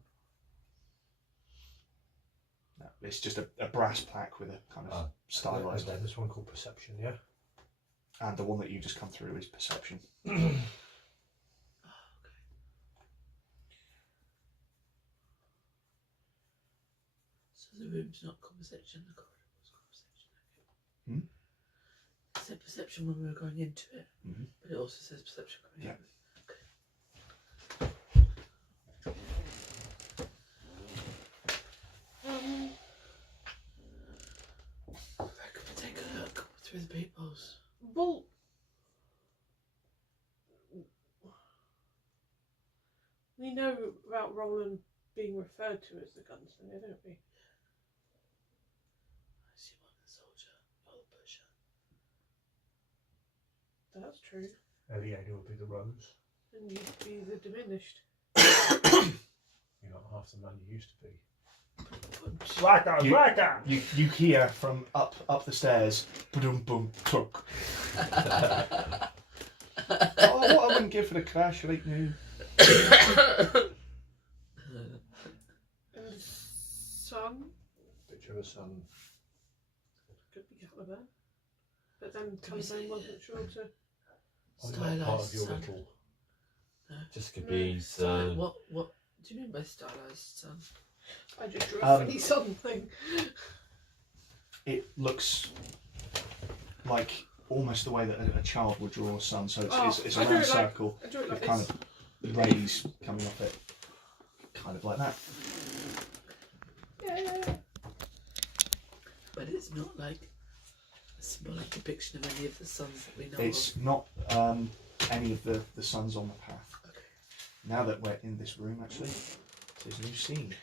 No, it's just a brass plaque with a kind of stylized. There's this one called Perception, yeah? And the one that you just come through is Perception. Oh, okay. So the room's not conversation, the corridor was conversation. Okay. It said perception when we were going into it, but it also says perception coming out. I reckon we take a look through the peepholes. Well, we know about Roland being referred to as the gunslinger, don't we? I see one the soldier, you're the pusher. That's true. Eliana would be the rose. And you'd be the diminished. You're not half the man you used to be. You hear from up the stairs, boom boom tuk. Oh, what I wouldn't give for the crash right now. And the sun Picture of a sun. could be Caliban. But then Caliban wasn't sure to. Not part of your sun. little. Just could be What do you mean by stylized sun? I just drew a Um, funny sun thing. It looks like almost the way that a child would draw a sun. So it's a I drew round it like- circle I drew it with like kind this. of rays coming off it, kind of like that. Yeah. But it's not like a symbolic depiction of any of the suns that we know It's of. not any of the suns on the path. Okay. Now that we're in this room, actually, there's a new scene.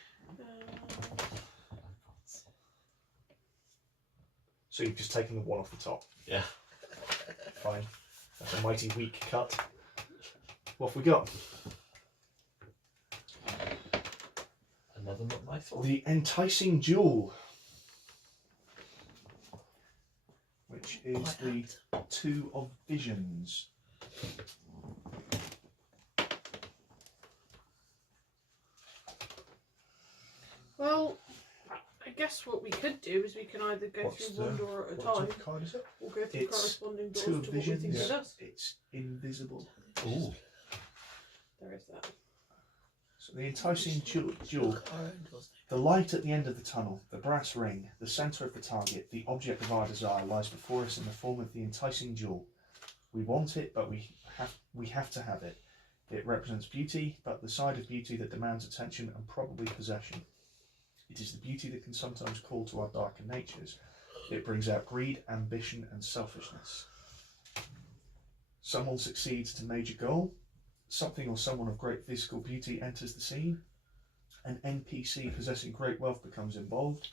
So you've just taken the one off the top. Yeah. Fine. That's a mighty weak cut. What have we got? Another not nice one. The Enticing Jewel, which is Quite the apt. Two of Visions. Well, I guess what we could do is we can either go What's through one door at a what time, type of card is it? or go through It's corresponding doors Two to of what we think Visions. it does. It's invisible. Ooh. There is that. So the Enticing Jewel. Look at our own doors. The light at the end of the tunnel, the brass ring, the centre of the target, the object of our desire lies before us in the form of the enticing jewel. We want it, but we have to have it. It represents beauty, but the side of beauty that demands attention and probably possession. It is the beauty that can sometimes call to our darker natures. It brings out greed, ambition, and selfishness. Someone succeeds to major goal. Something or someone of great physical beauty enters the scene. An NPC possessing great wealth becomes involved.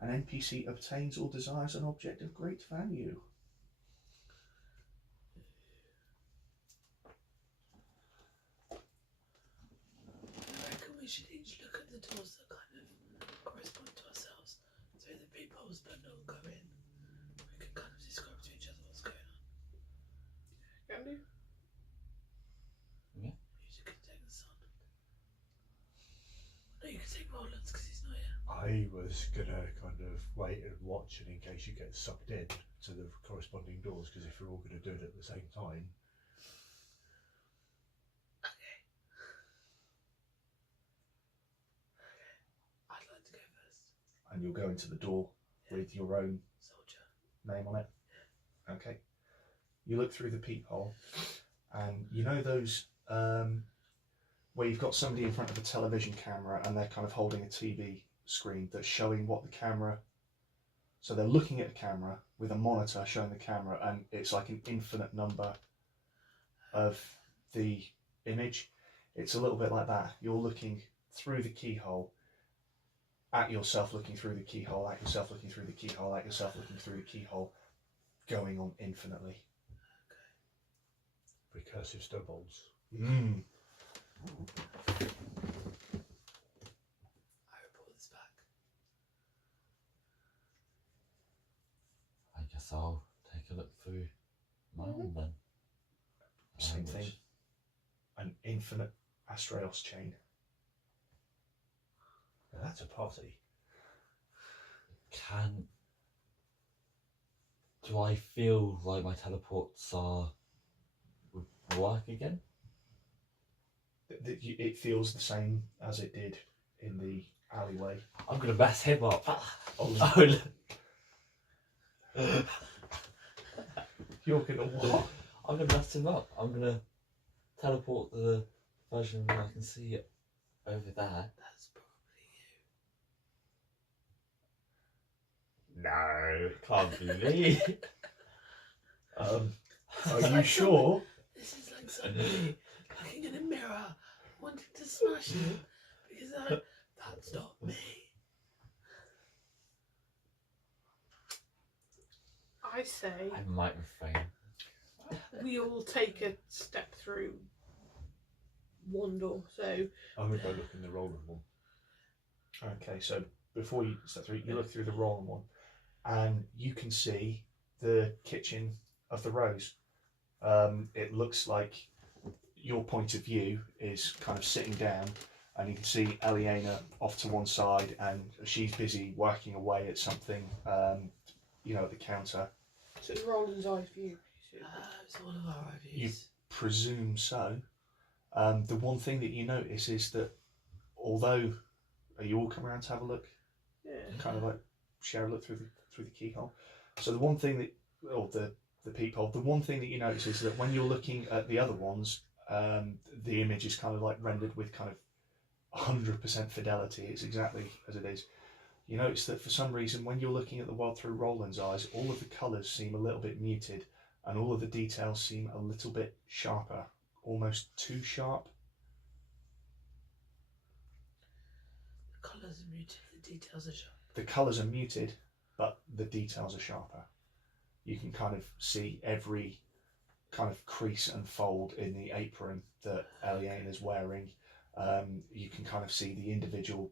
An NPC obtains or desires an object of great value. I reckon we should each look at the doors that kind of correspond to ourselves through the peepholes, but not go in. We can kind of describe to each other what's going on. Can do. You can take the sun. No, you can take Roland's because he's not here. I was gonna kind of wait and watch, and in case you get sucked in to the corresponding doors, because if you're all gonna do it at the same time, Okay. I'd like to go first. And you'll go into the door with your own Soldier. name on it. Okay. You look through the peephole, and you know those where you've got somebody in front of a television camera and they're kind of holding a TV screen that's showing what the camera. So they're looking at the camera with a monitor showing the camera, and it's like an infinite number of the image. It's a little bit like that. You're looking through the keyhole, at yourself looking through the keyhole, at yourself looking through the keyhole, at yourself looking through the keyhole, going on infinitely. Recursive snowballs. Mm. I report this back. I guess I'll take a look through my own then. Same thing. An infinite Astraeos chain. Now that's a party. Do I feel like my teleports would work again? It feels the same as it did in the alleyway. I'm gonna mess him up. Oh, you're gonna what? I'm gonna mess him up. I'm gonna teleport the version that I can see over there. That's probably you. No, it can't be me. Are you sure? This is like somebody looking in a mirror, wanting to smash you, because that's not me. I say I might refrain. we all take a step through one door. So I'm going to go look in the rolling one. Okay, so before you step through, you look through the rolling one, and you can see the kitchen of the Rose. It looks like your point of view is kind of sitting down, and you can see Eliana off to one side, and she's busy working away at something, at the counter. so it's Roland's eye view. It's one of our You reviews. presume so. The one thing that you notice is that although you all come around to have a look, Yeah. kind of like share a look through the keyhole. So the one thing that, or the peephole, the one thing that you notice is that when you're looking at the other ones, the image is kind of like rendered with kind of 100% fidelity. It's exactly as it is. You notice that for some reason, when you're looking at the world through Roland's eyes, all of the colours seem a little bit muted, and all of the details seem a little bit sharper, almost too sharp. The colours are muted, the details are sharp. The colours are muted, but the details are sharper. You can kind of see every kind of crease and fold in the apron that Eliane is wearing. You can kind of see the individual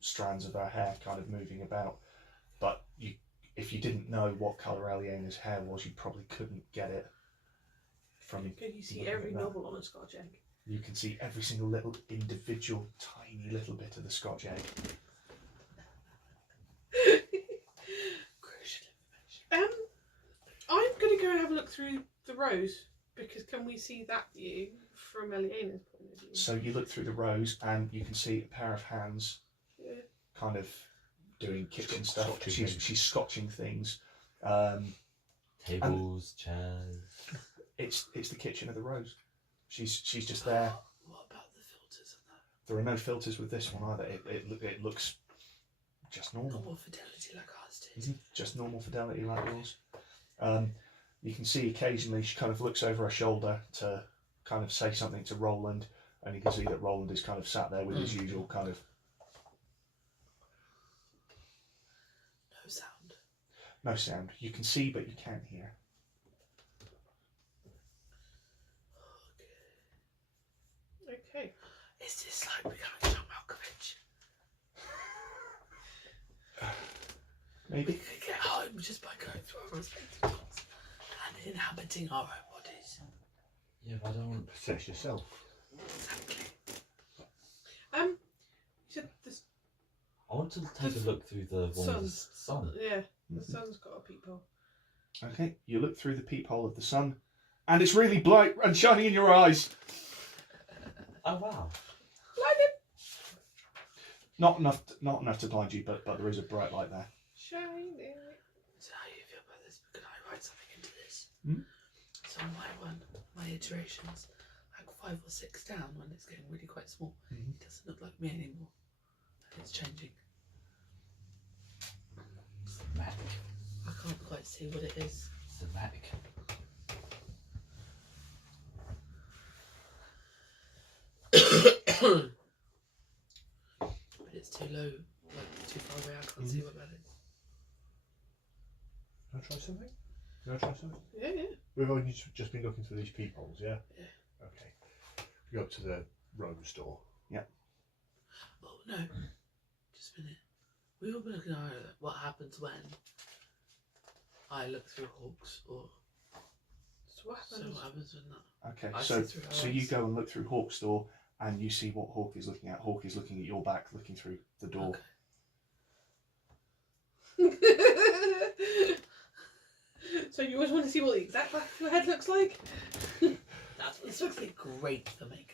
strands of her hair kind of moving about. But if you didn't know what colour Eliane's hair was, you probably couldn't get it from. Can you see looking every at that. novel on a Scotch egg? You can see every single little individual tiny little bit of the Scotch egg. Crucial information. I'm going to go and have a look through the Rose, because can we see that view from Eliana's point of view? So you look through the rows and you can see a pair of hands Yeah. kind of doing kitchen stuff. Scotching She's things. she's scotching things. Tables, chairs. It's the kitchen of the Rose. She's just there. What about the filters and that? There are no filters with this one either. It looks just normal. Normal fidelity like ours did. Just normal fidelity like yours. You can see occasionally she kind of looks over her shoulder to kind of say something to Roland, and you can see that Roland is kind of sat there with his usual kind of No sound. no sound. You can see but you can't hear. Okay. Is this like becoming John Malkovich? We Maybe. could get home just by going through our respective doors and inhabiting our own bodies. Yeah, but I don't want. Possess yourself. Exactly. You said this. I want to take a look through the one with the sun. Yeah, the sun's got a peephole. Okay, you look through the peephole of the sun, and it's really bright and shining in your eyes. Oh wow! Not enough to blind you, but there is a bright light there. Shining. So how you feel about this? Could I write something into this? Hmm? So my iterations, like 5 or 6 down when it's getting really quite small. Mhm. It doesn't look like me anymore. And it's changing. Thematic. I can't quite see what it is. Thematic. But it's too low, like too far away. I can't see what that is. Can I try something? Can I try something? Yeah, yeah. We've only just been looking through these peepholes, yeah? Yeah. Okay. We go up to the rose door. Oh no! Just a minute. We were looking at what happens when I look through hawks, or So what so happens? what happens when that? Okay, I so see through her so you eyes. go and look through Hawk's door, and you see what Hawk is looking at. Hawk is looking at your back, looking through the door. Okay. So you always want to see what the exact back of your head looks like? This looks like great for makeup.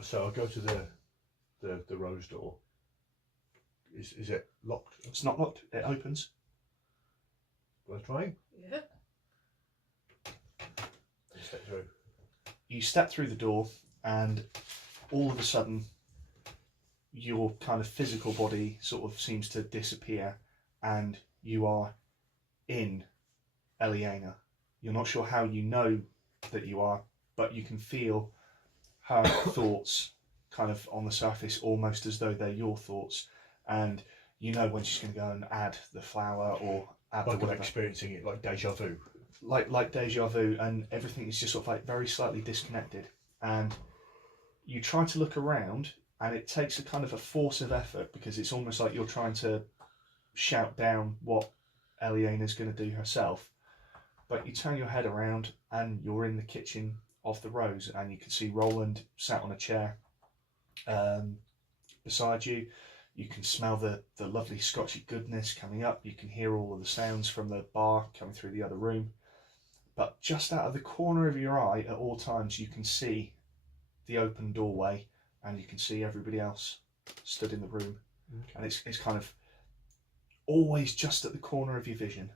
So I go to the rose door. Is it locked? It's not locked. It opens. Will I try? Yeah. Step through. You step through the door, and all of a sudden, your kind of physical body sort of seems to disappear, and you are in Eliana. You're not sure how you know that you are, but you can feel her thoughts kind of on the surface, almost as though they're your thoughts. And you know when she's going to go and add the flower or add the Like I'm whatever. experiencing it like deja vu. Like deja vu, and everything is just sort of like very slightly disconnected. And you try to look around, and it takes a kind of a force of effort, because it's almost like you're trying to shout down what Eliana's going to do herself. But you turn your head around, and you're in the kitchen of the Rose, and you can see Roland sat on a chair beside you. You can smell the lovely Scotchy goodness coming up. You can hear all of the sounds from the bar coming through the other room. But just out of the corner of your eye at all times, you can see the open doorway, and you can see everybody else stood in the room. Okay. And it's kind of always just at the corner of your vision.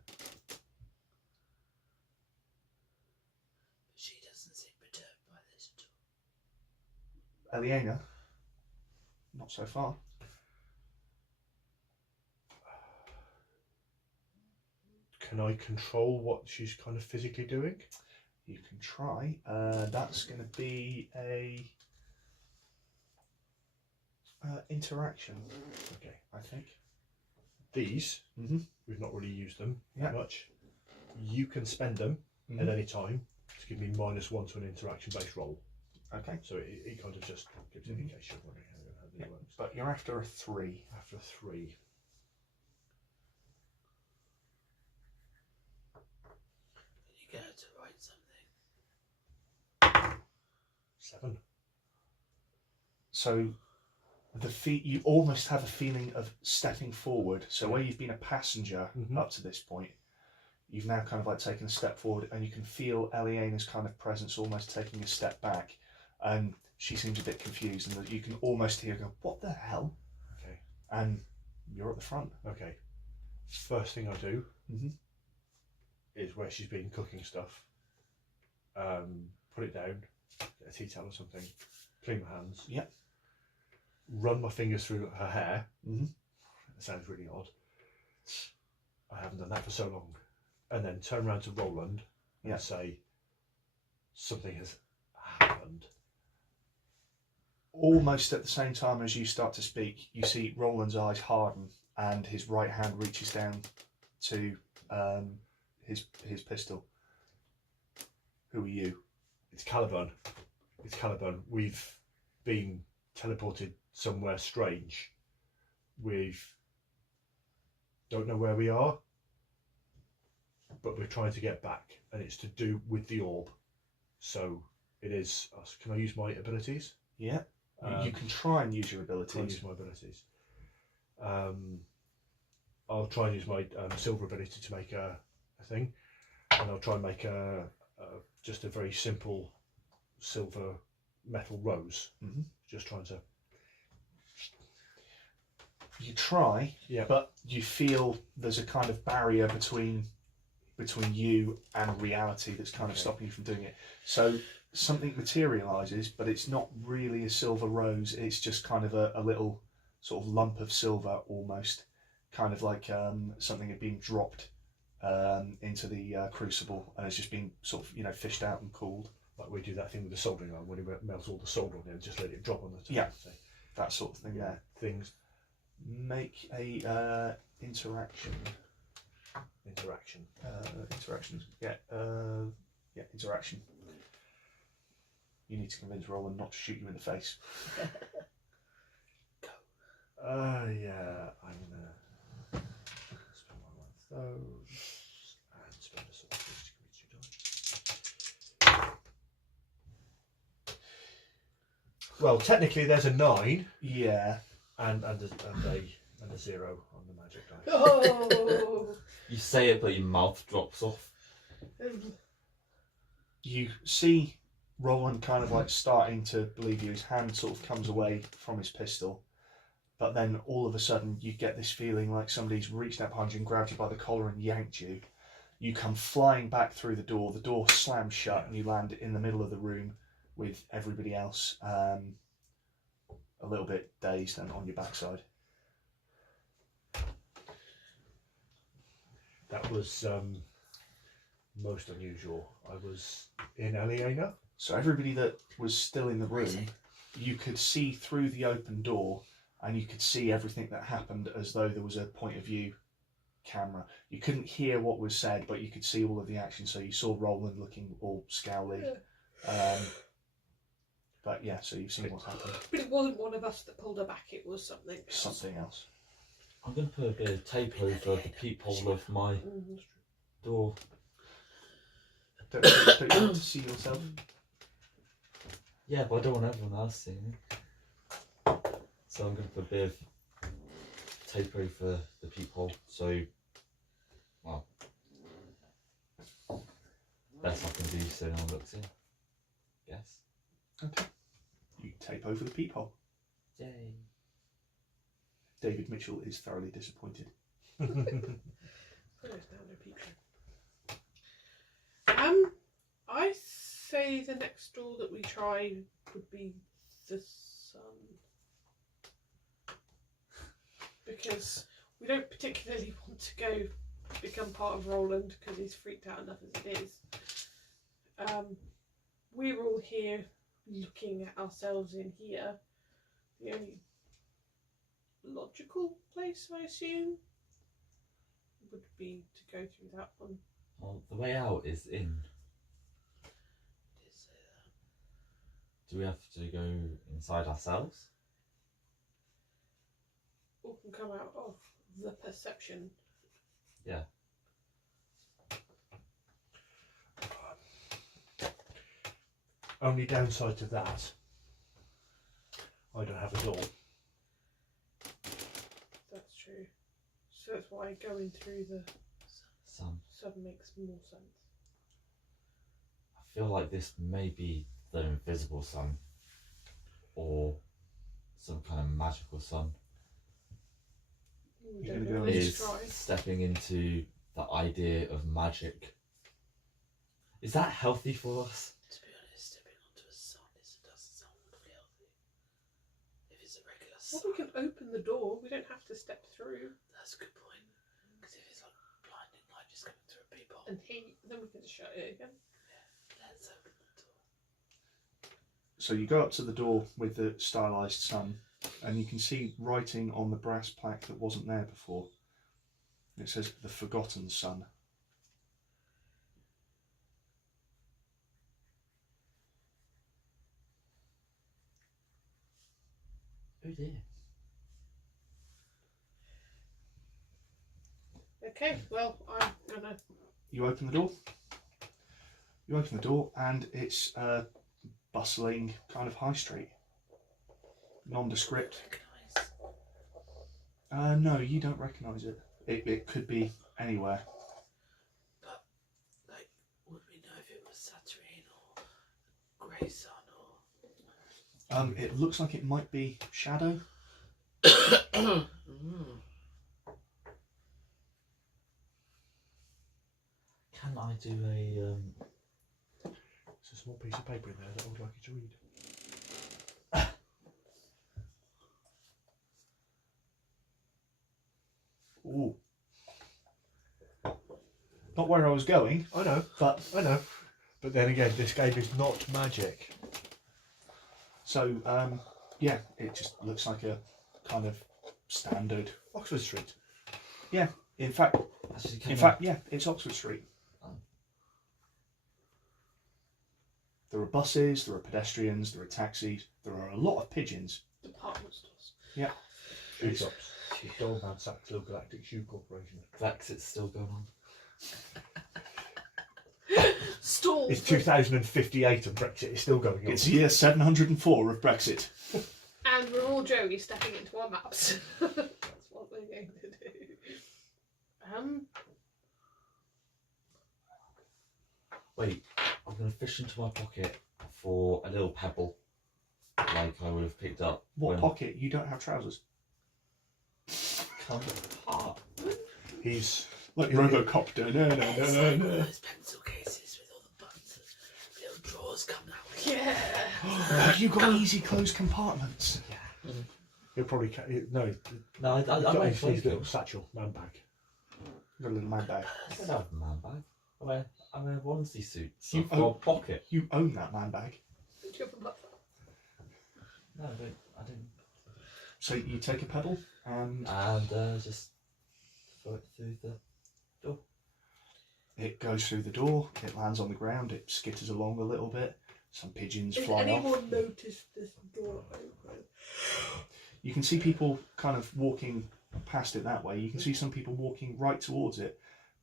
She doesn't seem perturbed by this at all. Eliana, not so far. Can I control what she's kind of physically doing? You can try. That's going to be a interaction. Okay. I think. These, Mhm. we've not really used them Yeah. much. You can spend them Mhm. at any time to give me -1 to an interaction-based roll. Okay. So it kind of just gives an indication of how this Yeah. works. But you're after a 3. After 3. You get her to write something. 7. So you almost have a feeling of stepping forward. So where you've been a passenger up to this point, you've now kind of like taken a step forward, and you can feel Eliana's kind of presence almost taking a step back. And she seems a bit confused, and you can almost hear her go, "What the hell?" Okay. And you're at the front. Okay. First thing I do Mhm. is where she's been cooking stuff. Put it down, get a tea towel or something, clean my hands. Yep. Run my fingers through her hair. Mhm. It sounds really odd. I haven't done that for so long. And then turn around to Roland and say, something has happened. Almost at the same time as you start to speak, you see Roland's eyes harden, and his right hand reaches down to his pistol. Who are you? It's Caliban. It's Caliban. We've been teleported somewhere strange. Don't know where we are, but we're trying to get back, and it's to do with the orb. So it is us. Can I use my abilities? Yeah. You can try and use your Try and abilities. use my abilities. I'll try and use my silver ability to make a thing, and I'll try and make just a very simple silver metal rose. Mhm. Just trying to. You try, Yeah. but you feel there's a kind of barrier between you and reality that's kind of stopping you from doing it. So something materializes, but it's not really a silver rose. It's just kind of a little sort of lump of silver, almost, kind of like something had been dropped into the crucible, and it's just been sort of fished out and cooled. Like we do that thing with the soldering iron when we melt all the solder on it and just let it drop on the top. Yeah. So, That sort of thing there. things Make a interaction. Interactions. Yeah. Interaction. You need to convince Roland not to shoot you in the face. Yeah, I'm gonna spend one of those and spend a sorceress to give me 2 dice. Well, technically there's a 9 Yeah. and a 0 on the magic dice. Oh. You say it, but your mouth drops off. You see Roland kind of like starting to believe you. His hand sort of comes away from his pistol, but then all of a sudden you get this feeling like somebody's reached out behind you and grabbed you by the collar and yanked you. You come flying back through the door slams shut, and you land in the middle of the room with everybody else a little bit dazed and on your backside. That was most unusual. I was in Aliena. So everybody that was still in the room, you could see through the open door, and you could see everything that happened as though there was a point of view camera. You couldn't hear what was said, but you could see all of the action. So you saw Roland looking all scowly. But yeah, so you've seen what's happened. But it wasn't one of us that pulled her back, it was something else. Something else. I'm going to put a bit of tape over the peephole of my door. Don't you want to see yourself? Yeah, but I don't want everyone else seeing it. So I'm going to put a bit of tape over the peephole. So, well, best I can do so no one looks in. Guess. Okay. You tape over the peephole. Yay. David Mitchell is thoroughly disappointed. Put us down there, people. I say the next door that we try would be the sun. Because we don't particularly want to go become part of Roland because he's freaked out enough as it is. We're all here looking at ourselves in here. The only logical place, I assume, would be to go through that one. Well, the way out is in. Do we have to go inside ourselves? Or can come out of the perception. Yeah. Only downside to that, I don't have a door. That's true. So that's why going through the Sun. sun makes more sense. I feel like this may be the invisible sun. Or some kind of magical sun. We You're don't gonna know. go Let's Is try. stepping into the idea of magic. Is that healthy for us? To be honest, stepping onto a sun doesn't sound really healthy. If it's a regular sun, Well, we can open the door. We don't have to step through. that's a good point. Because if it's like blinding light just coming through a peephole, And then we can just shut it again. let's open the door. So you go up to the door with the stylized sun, and you can see writing on the brass plaque that wasn't there before. It says "The Forgotten Sun." Oh dear. Okay, well, I'm gonna. You open the door. You open the door, and it's a bustling kind of high street. Nondescript. Recognise. No, you don't recognise it. It could be anywhere. But, like, would we know if it was Saturn or Grey Sun or. It looks like it might be Shadow. Can I do a There's a small piece of paper in there that I would like you to read. Ooh. Not where I was going, I know, but I know. But then again, this game is not magic. So, yeah, it just looks like a kind of standard. Oxford Street. Yeah, in fact, Actually, yeah, it's Oxford Street. Oh. There are buses, there are pedestrians, there are taxis, there are a lot of pigeons. Department stores. Yeah. Shoe shops. Goldman Sachs Little Galactic Shoe Corporation. Brexit's still going on. Stalls. It's 2058 and Brexit is still going on. It's year 704 of Brexit. And we're all Joey stepping into our maps. That's what we're going to do. Wait, I'm going to fish into my pocket for a little pebble, like I would have picked up. What when pocket? You don't have trousers. Come apart. He's Like Yeah. Robocop. It's like one of those pencil cases with all the buttons and little drawers coming out. Yeah. Have you got easy closed compartments? he'll probably no. No, I He's got don't his play little film. satchel man bag. You've got a little man bag. I don't have a man bag. I wear onesie suits. You I've got a pocket. You own that man bag. Do you have a buffer? No, I don't. So you take a pebble and And just throw it through the door. it goes through the door, it lands on the ground, it skitters along a little bit, some pigeons Has fly off. anyone noticed this door open? You can see people kind of walking past it that way. You can see some people walking right towards it.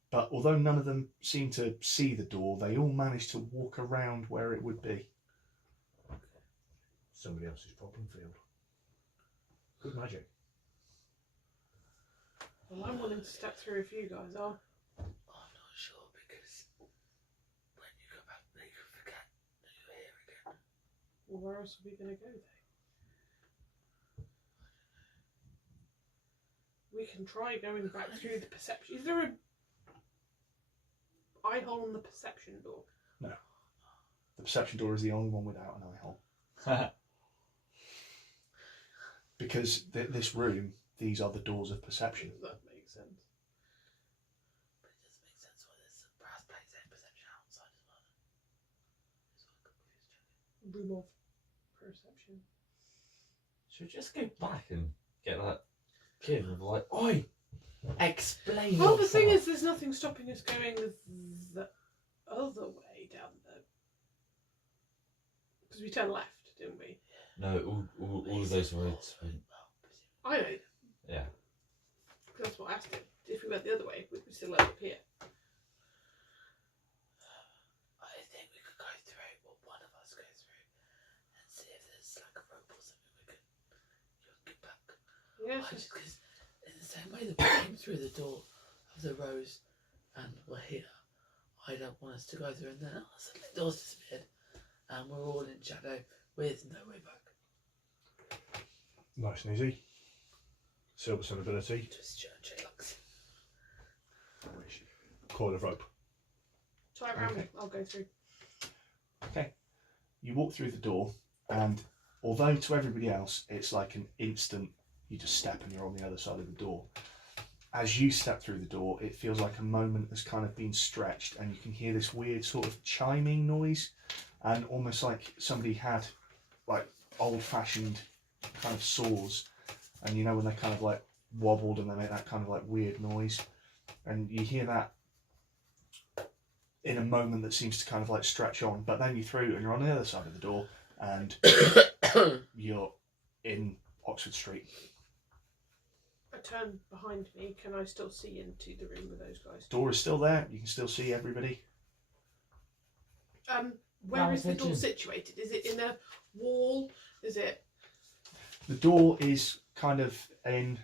But although none of them seem to see the door, they all manage to walk around where it would be. Somebody else's problem field. Good magic. Well, I'm willing to step through if you guys are. I'm not sure because when you go back there, you forget that you're here again. Well, where else are we going to go then? We can try going back through the perception. Is there a eye hole on the perception door? The perception door is the only one without an eye hole. Because this room, these are the doors of perception. That makes sense. But it doesn't make sense why there's some brass plates and perception outside as well. That's what I got confused. Room of perception. Should we just go back and get that kid and be like, oi, explain. Well, the yourself." thing is, there's nothing stopping us going the other way down the. Because we turned left, didn't we? No, all of those roads went. I know. Yeah. That's what I asked him. If we went the other way, we'd still end up here. I think we could go through, or one of us go through, and see if there's like a rope or something we could get back. Yeah. I just because in the same way that we came through the door of the rose and we're here, I don't want us to go through and then suddenly the doors disappeared and we're all in shadow with no way back. Nice and easy. Silverson ability. Twist your dreadlocks. Coil of rope. Try around Okay. me. I'll go through. You walk through the door, and although to everybody else it's like an instant, you just step and you're on the other side of the door. As you step through the door, it feels like a moment has kind of been stretched, and you can hear this weird sort of chiming noise, and almost like somebody had like old-fashioned kind of saws, and you know when they kind of like wobbled and they make that kind of like weird noise, and you hear that in a moment that seems to kind of like stretch on, but then you're through and you're on the other side of the door and you're in Oxford Street. I turn behind me. Can I still see into the room with those guys? Door is still there, you can still see everybody. Where No, is the it's door in. situated? Is it in a wall? Is it? The door is kind of in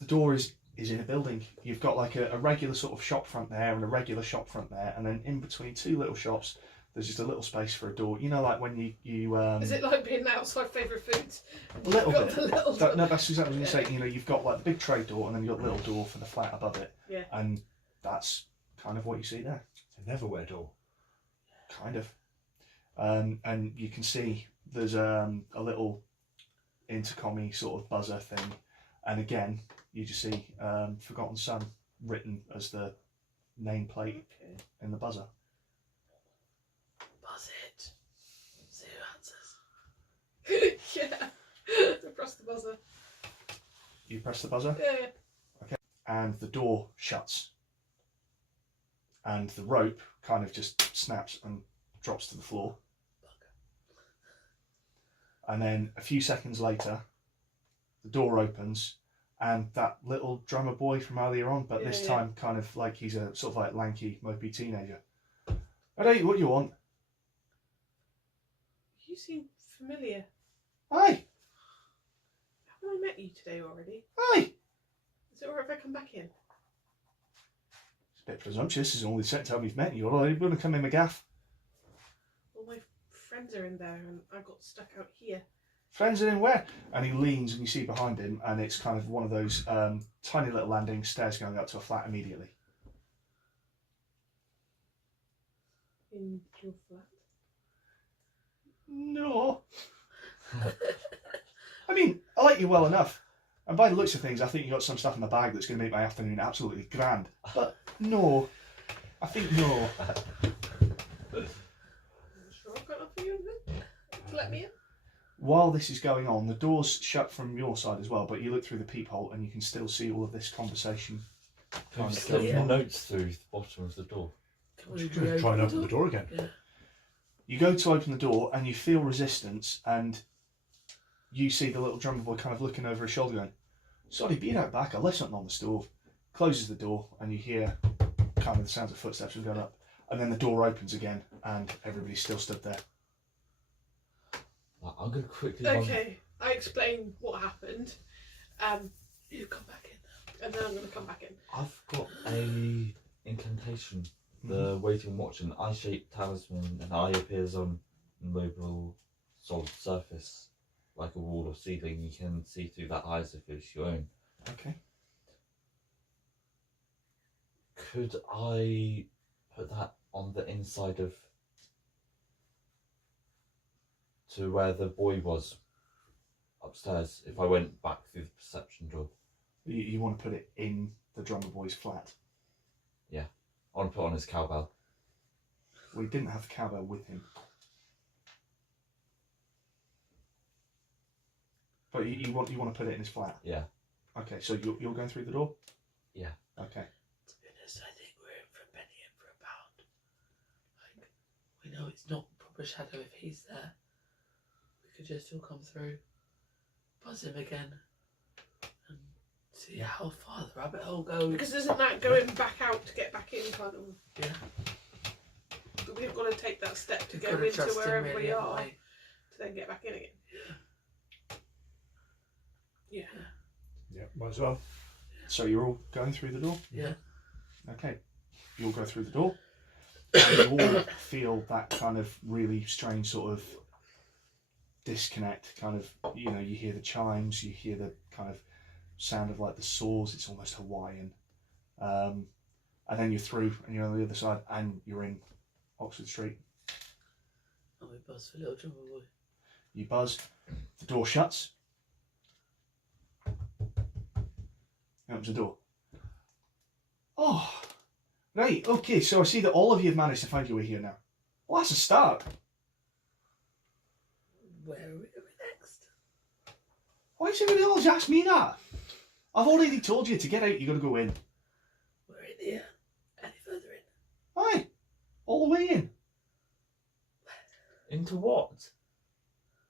the door is in a building. You've got like a regular sort of shop front there and a regular shop front there, and then in between two little shops there's just a little space for a door. You know, like when you Is it like being outside favourite foods? a little Got bit. the little No, that's exactly what I'm saying. You know, you've got like the big trade door and then you've got the little door for the flat above it. Yeah. And that's kind of what you see there. It's a neverwhere door. Kind of. And you can see there's a little intercom-y sort of buzzer thing, And again, you just see Forgotten Son written as the nameplate Okay. in the buzzer. Buzz it. See who answers. Yeah. Press the buzzer. You press the buzzer, Yeah. and the door shuts. And the rope kind of just snaps and drops to the floor. And then a few seconds later, the door opens, and that little drummer boy from earlier on, but this Yeah. time kind of like he's a sort of like lanky, mopey teenager. Hey, what do you want? You seem familiar. Hi, Haven't I met you today already? hi. Is it alright if I come back in? It's a bit presumptuous. This is only the second time we've met you. Are you going to come in, McGaff? All my friends are in there and I got stuck out here. Friends are in where? And he leans, and you see behind him, and it's kind of one of those tiny little landing stairs going up to a flat immediately. In your flat? No. I mean, I like you well enough. And by the looks of things, I think you got some stuff in the bag that's going to make my afternoon absolutely grand. But no. I think no. Sure I've got enough for you then? To let me in? While this is going on, the door's shut from your side as well, but you look through the peephole and you can still see all of this conversation. Can you Kind of slip going on. notes through the bottom of the door? Can we Try and open the door again. Yeah. You go to open the door and you feel resistance, and you see the little drummer boy kind of looking over his shoulder going, "Sorry, be right back, I left something on the stove." Closes the door and you hear kind of the sounds of footsteps going up, and then the door opens again and everybody's still stood there. Right, I'm going to quickly run. Okay, I explain what happened. You come back in. And then I'm going to come back in. I've got a incantation. The waiting watch, an eye-shaped talisman, an eye appears on a mobile solid surface, like a wall or ceiling. You can see through that eye as if it's your own. Okay. Could I put that on the inside of to where the boy was upstairs if I went back through the perception door? You want to put it in the drummer boy's flat. I want to put on his cowbell. We didn't have the cowbell with him. But you want to put it in his flat? Yeah. Okay, so you're going through the door? Yeah. Okay. To be honest, I think we're in for a penny in for a pound. Like, we know it's not proper shadow if he's there. We could just all come through, buzz him again, and see how far the rabbit hole goes. Because isn't that going back out to get back in kind of? Yeah. But we've got to take that step to You've go gotta into trust him wherever really, we haven't are we? to then get back in again. Yeah. Yeah, might as well. So you're all going through the door? Yeah. Okay. You all go through the door. And you all feel that kind of really strange sort of disconnect. Kind of, you hear the chimes, you hear the kind of sound of like the saws. It's almost Hawaiian. And then you're through and you're on the other side and you're in Oxford Street. And we buzz for little drummer boy. You buzz, the door shuts. Opens the door. Oh, right, okay, so I see that all of you have managed to find your way here now. Well, that's a start. Where are we going next? Why does everybody always ask me that? I've already told you to get out, you got to go in. We're in here. Any further in? Aye, all the way in. Into what?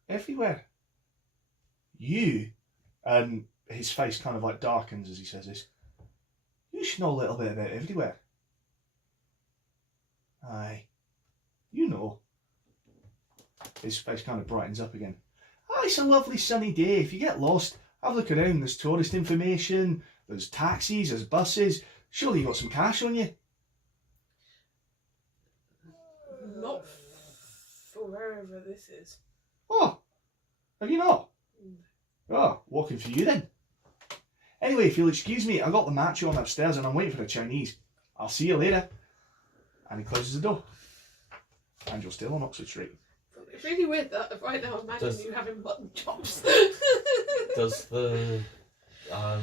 Everywhere. You, and his face kind of like darkens as he says this, you should know a little bit about everywhere. Aye, you know. His face kind of brightens up again. Ah, it's a lovely sunny day. If you get lost, have a look around. There's tourist information, there's taxis, there's buses. Surely you got some cash on you? Not for wherever this is. Oh, have you not? Oh, walking for you then. Anyway, if you'll excuse me, I got the macho on upstairs and I'm waiting for the Chinese. I'll see you later. And he closes the door. And you're still on Oxford Street. It's really weird that right now imagine Does- you having mutton chops. Does the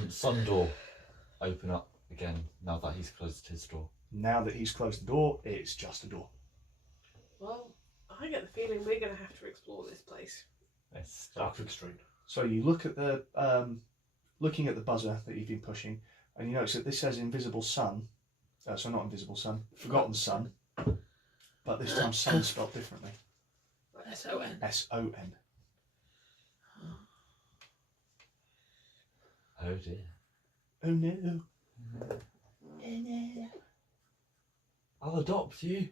Sun door open up again now that he's closed his door? Now that he's closed the door, it's just a door. Well, I get the feeling we're going to have to explore this place. It's Oxford Street. So you look at the looking at the buzzer that you've been pushing, and you notice that this says Invisible Sun. So not Invisible Sun, Forgotten Sun. But this time sun spelled differently. S-O-N. S-O-N. Oh dear. Oh no. I'll adopt you.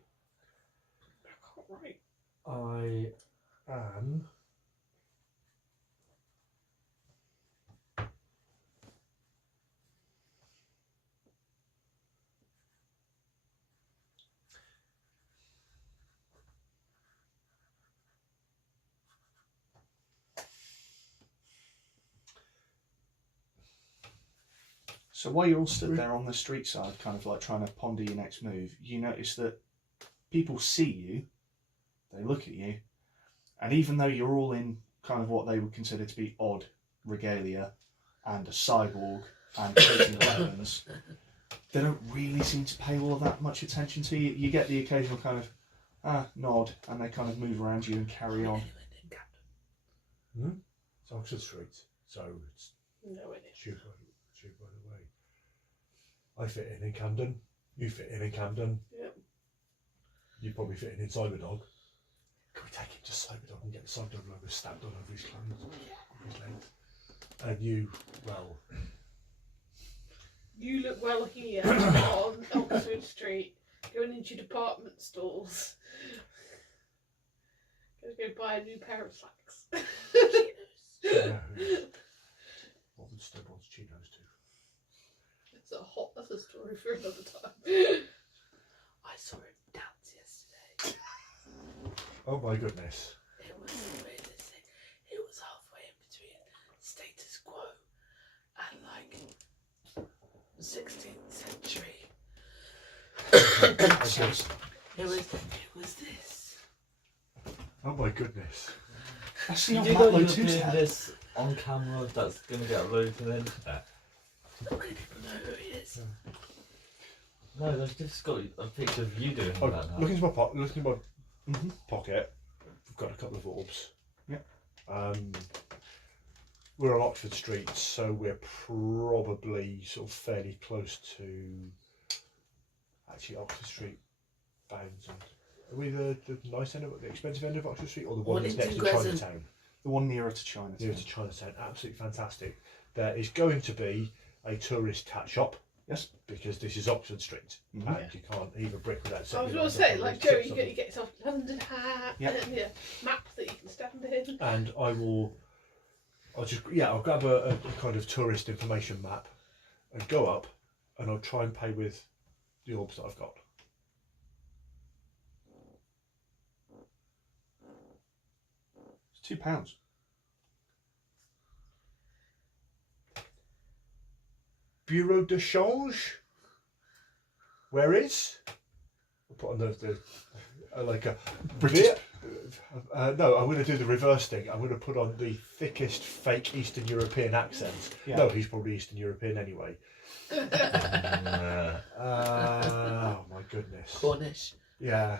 Right. I am. So while you're all stood there on the street side, kind of like trying to ponder your next move, you notice that people see you, they look at you, and even though you're all in kind of what they would consider to be odd regalia and a cyborg and shooting weapons, they don't really seem to pay all of that much attention to you. You get the occasional kind of nod, and they kind of move around you and carry on. It's Oxford Street, so it's No, it is. shoot by the way. I fit in Camden. You fit in Camden. Yep. You probably fit in Cyberdog. Can we take him to Cyberdog and get the Cyberdog logo stamped all over his clothes? His legs? And you, well, You look well here on Oxford Street, going into department stores. Gonna go buy a new pair of slacks. what would Stubborn's chinos do? That's a story for another time. I saw him dance yesterday. Oh my goodness. It was the weirdest thing. It was halfway in between status quo and like 16th century. It was this. Oh my goodness. I see You on do Matt know Lowe you're 2's doing head. this on camera that's going to get uploaded to the internet? Not many people know who he is. No, they've just got a picture of you doing Oh, that now. look into my pocket. Look into my Mhm. pocket. We've got a couple of orbs. Yep. We're on Oxford Street, so we're probably sort of fairly close to actually Oxford Street bounds. Are we the nice end of the expensive end of Oxford Street, or the one that's next to Crescent. Chinatown? The one nearer to China. Near to Chinatown, absolutely fantastic. There is going to be a tourist cat shop. Yes. Because this is Oxford Street, Mhm. and you can't leave a brick without I setting was it going on to say, top like of Joe, it, you get yourself a London hat, Yep. and a map that you can stand in. And I'll grab a kind of tourist information map and go up, and I'll try and pay with the orbs that I've got. It's £2. Bureau de change. Where is? I'll put on the like a British. no, I'm going to do the reverse thing. I'm going to put on the thickest fake Eastern European accent. Yeah. No, he's probably Eastern European anyway. Oh my goodness. Cornish. Yeah.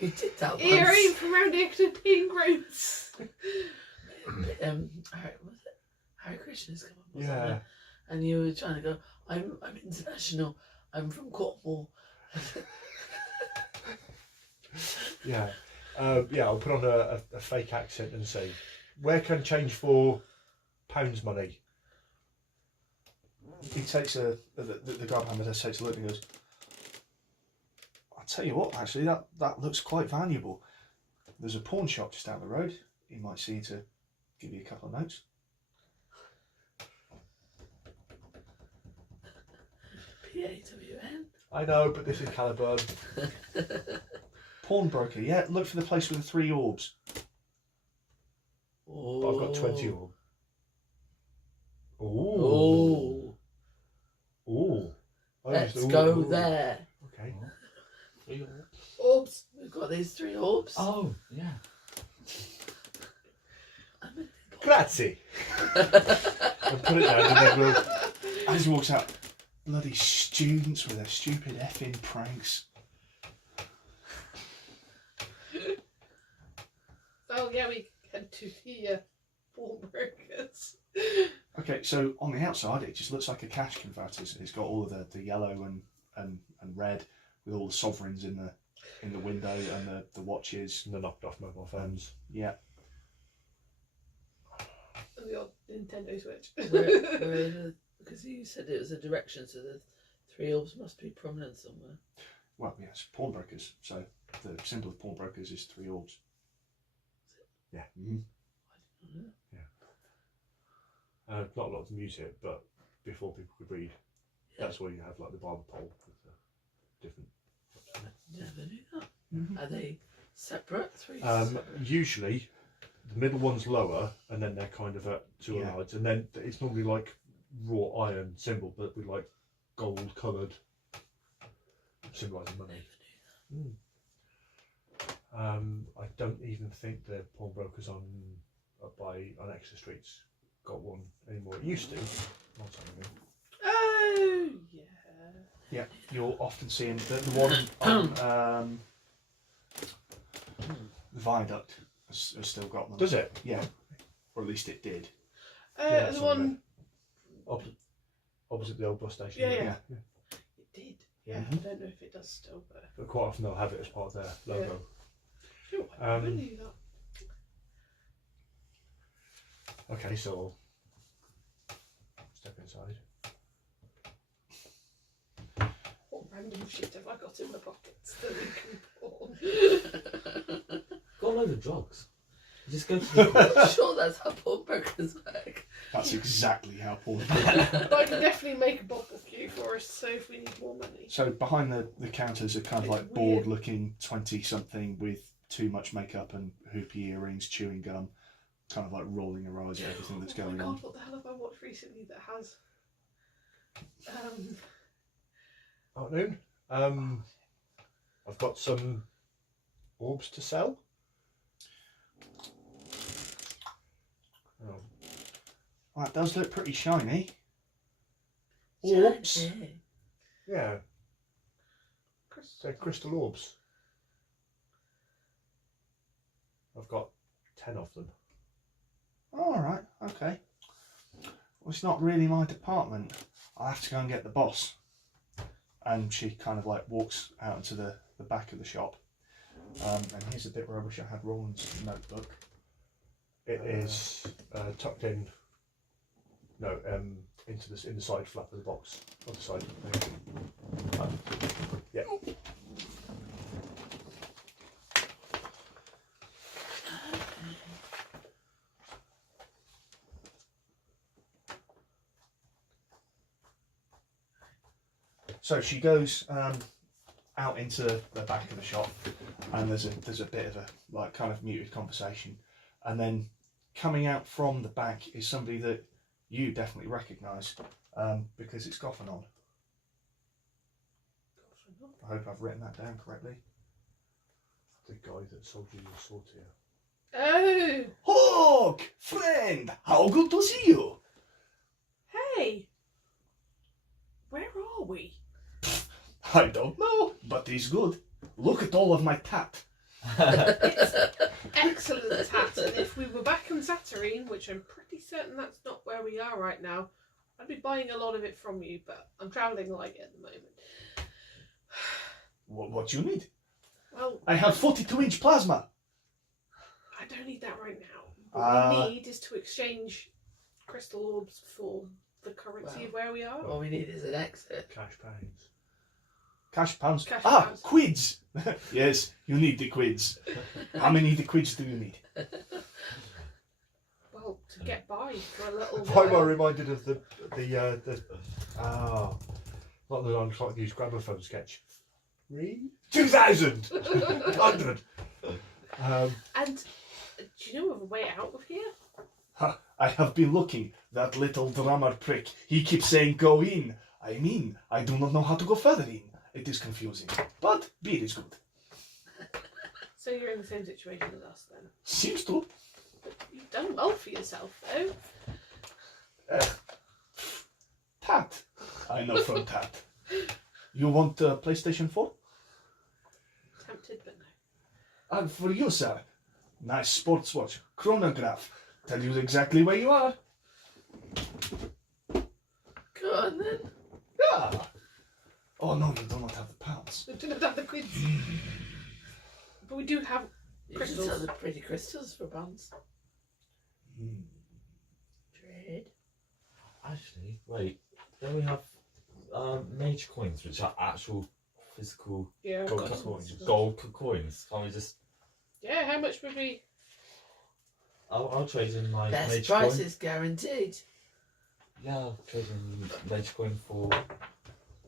You did that once. Earring from around the Academy Grounds. Harry Krishna's come up, wasn't Yeah. it? And you were trying to go, I'm international, I'm from Cornwall. Yeah. I'll put on a fake accent and say, where can change for pounds money? He takes the grab hammer, takes a look and goes, I'll tell you what, actually, that looks quite valuable. There's a pawn shop just down the road. He might see to give you a couple of notes. PAWN. I know, but this is Caliburn. Pawnbroker, yeah, look for the place with the 3 orbs. But I've got 20 orb. Oh. Ooh. Let's go there. Okay. Orbs. We've got these 3 orbs. Oh, yeah. I'm in the Grazie. And put it down and then we'll... As he walks out, bloody students with their stupid effing pranks. Oh yeah, we head to the pawnbrokers. Okay, so on the outside, it just looks like a cash converter. It's got all of the yellow and red with all the sovereigns in the window and the watches. And the knocked off mobile phones. Yeah. And the odd Nintendo Switch. Because you said it was a direction, so the 3 orbs must be prominent somewhere. Well, yes, pawnbrokers. So the symbol of pawnbrokers is 3 orbs. Yeah. Mm-hmm. Not a lot of music, but before people could read, that's where you have like the barber pole with the different. Never knew that. Mm-hmm. Are they separate? 3? Usually, the middle one's lower, and then they're kind of at 2 Yeah. sides, and then it's normally like raw iron symbol, but with like gold coloured, symbolising money. I don't even think the pawnbrokers on Exeter Streets got one anymore. It used to. Not so ago. Oh yeah. Yeah, you'll often see the one on the viaduct has still got them. Does it? Yeah, or at least it did. Yeah, The it's one. Opposite the old bus station. Yeah. Yeah. It did. Yeah, Mhm. I don't know if it does still, but. But quite often they'll have it as part of their logo. Oh, I never knew that. Okay, so step inside. What random shit have I got in my pockets that we can pawn? Got a load of drugs. You just go to the I'm sure that's how pawnbrokers work. That's exactly how Paul. But I can definitely make a bottle queue for us, so if we need more money. So behind the counters are kind of It's like weird. bored-looking 20-something with too much makeup and hoopy earrings, chewing gum, kind of like rolling their eyes at everything that's Oh my going god, on. what the hell have I watched recently that has? Afternoon. I've got some orbs to sell. Oh. That does look pretty shiny. Orbs? Yeah. Yeah, they're crystal orbs. I've got 10 of them. All right, okay. Well, it's not really my department. I'll have to go and get the boss. And she kind of like walks out into the back of the shop. And here's a bit where I wish I had Roland's notebook. It is tucked in. No, in the side flap of the box. On the side. Yeah. So she goes out into the back of the shop, and there's a bit of a like kind of muted conversation, and then coming out from the back is somebody that you definitely recognise because it's Goffernon. I hope I've written that down correctly. The guy that sold you your sword here. Oh, Hawk, friend, how good to see you. hey, where are we? I don't know, but it's good. Look at all of my tat. It's excellent tat, and if we were back in Saturnine, which I'm pretty certain that's not where we are right now, I'd be buying a lot of it from you, but I'm travelling light at the moment. What you need? Well, I have 42-inch plasma. I don't need that right now. What we need is to exchange crystal orbs for the currency of where we are. All we need is an exit. Cash pounds. Cash pounds. Cash Ah, pounds. quids. Yes, you need the quids. How many the quids do you need? Well, to get by for a little Why am I while. reminded of the not the unclocked use gramophone sketch. 2,000! 100! And do you know of a way out of here? Ha, I have been looking. That little drummer prick. He keeps saying go in. I mean, I do not know how to go further in. It is confusing. But beer is good. So you're in the same situation as us then. Seems to. You've done well for yourself, though. Tat. I know from Tat. You want PlayStation 4? Tempted, but no. And for you, sir, nice sports watch, chronograph. Tell you exactly where you are. Go on then. Yeah. Oh no, you do not have the pounds. We do not have the quids. But we do have You crystals. can sell the pretty crystals for pounds. Trade. Actually, wait. Don't we have mage coins, which are actual physical Yeah. Gold Got coins. gold coins? Can't we just? Yeah, how much would we... I'll trade in my Best mage prices guaranteed. coin. Yeah, I'll trade in mage coin for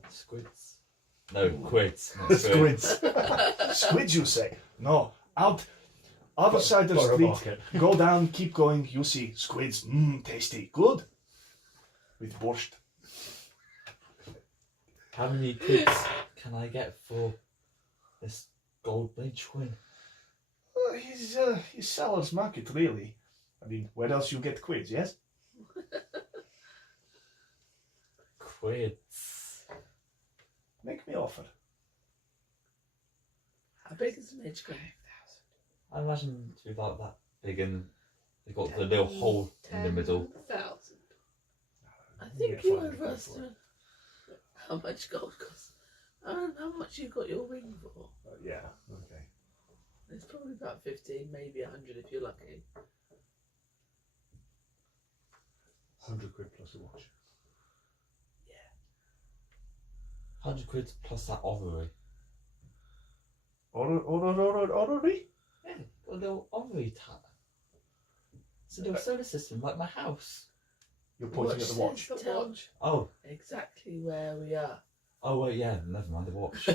squids. No, quids. Not squids. Squids. Squids, you say? No. Out. Other side of the Borough street. Market. Go down, keep going. You see squids. Tasty. Good. With borscht. How many quids can I get for this gold mage coin? He's seller's market, really. I mean, where else you get quids, yes? Quids. Make me offer. How big is the mage coin? I imagine to be about that big, and they got the little hole in the middle. 10,000. I think get you 500 overestimate how much gold costs. I don't know how much you got your ring for. Yeah. Okay. It's probably about 15, maybe 100 if you're lucky. 100 quid plus a watch. 100 quid plus that ovary. Orrery? Yeah, got a little ovary tat. It's a little solar system, like my house. You're pointing at the watch. The Tell watch. Oh, exactly where we are. oh wait, yeah, never mind the watch.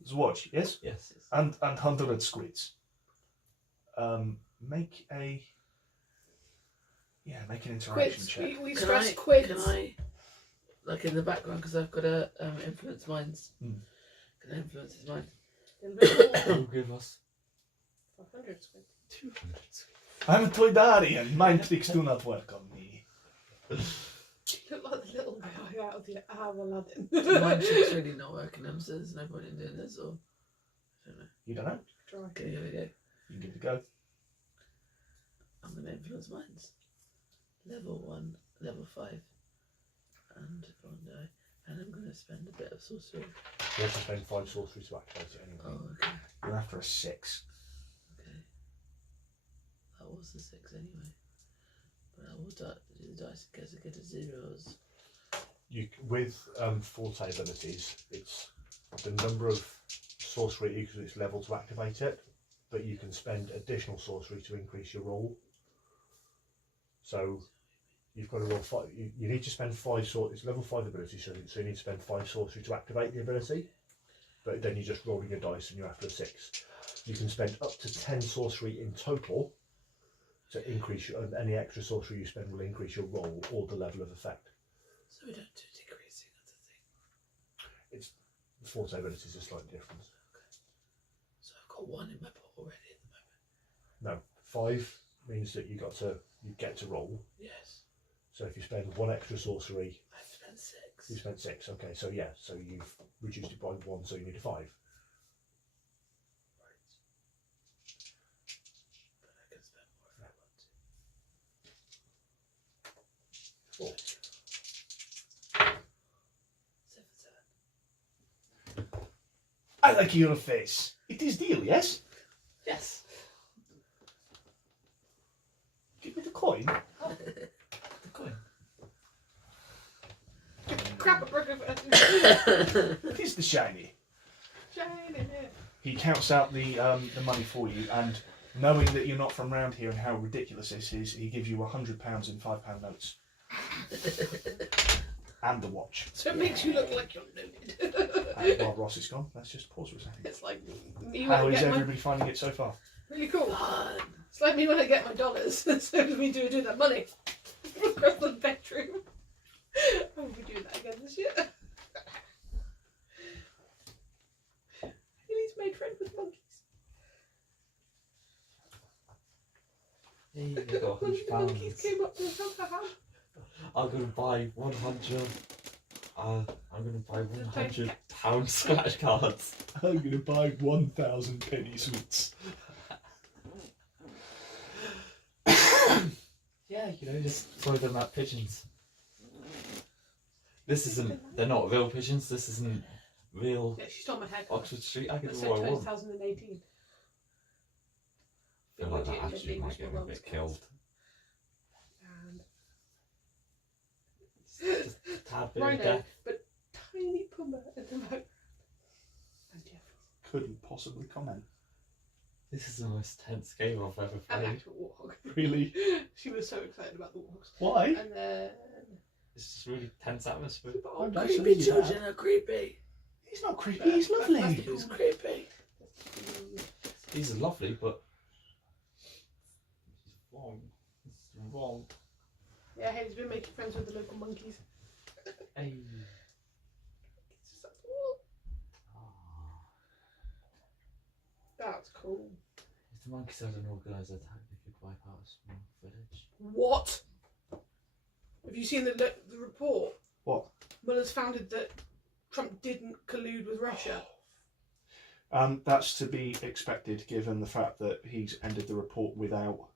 It's a watch, yes? Yes. And 100 squids. Make an interaction Quids. check. We Can stress I, quids. Can I, like in the background, because I've got to influence minds. Mm. Can I influence his mind? Who give us 500 squid. 200 squids? I'm a Toydarian. Mind tricks do not work on me. You look like the little guy out of the Aladdin. Mind trick's really not working, so there's no point in doing this, or I don't know. You don't know? Try. Okay, here we go. You can give it a go. I'm going to influence minds. Level 1, level 5. And one die. And I'm going to spend a bit of sorcery. You have to spend 5 sorcery to activate it anyway. Oh, okay. You're after a 6. Okay. That was the 6 anyway. But I will do the dice in case I get a 0s. You with forte abilities, it's the number of sorcery equals its level to activate it, but you can spend additional sorcery to increase your roll. So you've got to roll 5. You need to spend 5 it's level 5 ability, so you need to spend 5 sorcery to activate the ability. But then you're just rolling your dice and you're after a 6. You can spend up to 10 sorcery in total to increase your, and any extra sorcery you spend will increase your roll or the level of effect. So we don't do decreasing of the thing. Forte abilities are slightly different. So I've got 1 in my pot already at the moment. No, 5 means that you get to roll. Yes. So if you spend 1 extra sorcery, I've spent 6. you spend 6. Okay, so yeah, so you've reduced it by 1, so you need a 5. Right. But I can spend more if I want to. 4. 7, 7. I like your face. It is deal, yes? Yes. Give me the coin. The coin. Crap, I broke it. It is the shiny. Shiny. He counts out the money for you, and knowing that you're not from round here and how ridiculous this is, he gives you £100 in £5 notes. And the watch. So it makes you look like you're loaded. And while Ross is gone, let's just pause for a second. It's like me when How I is get my... everybody finding it so far? Really cool. Fun. It's like me when I get my dollars. So do we do that money. Across the bedroom. I won't be doing that again this year. He's made friends with monkeys. I'm gonna buy 100. I'm gonna buy 100 pound scratch cards. I'm going to buy 1,000 penny sweets. Yeah, just throw them at pigeons. This isn't. They're not real pigeons. This isn't real Yeah, she stole my haircut. Oxford Street. I can Let's do say what I want. 2018. I feel like that actually might get me a bit killed. And Just a tad bit of Rhino, death. but tiny puma at the background. And Jeff. Couldn't possibly comment. This is the most tense game I've ever And played. actual warthog. Really? She was so excited about the warthogs. Why? And then. It's just really tense atmosphere. Oh, don't Creepy believe that. children are creepy. He's not creepy, he's lovely. He's creepy. These are lovely, but this is wrong. This is wrong. Yeah, Haley's been making friends with the local monkeys. Hey. It's just like, oh, that's cool. If the monkeys had an organised attack, they could wipe out a small village. What? Have you seen the report? What? Mueller's founded that Trump didn't collude with Russia. That's to be expected given the fact that he's ended the report without.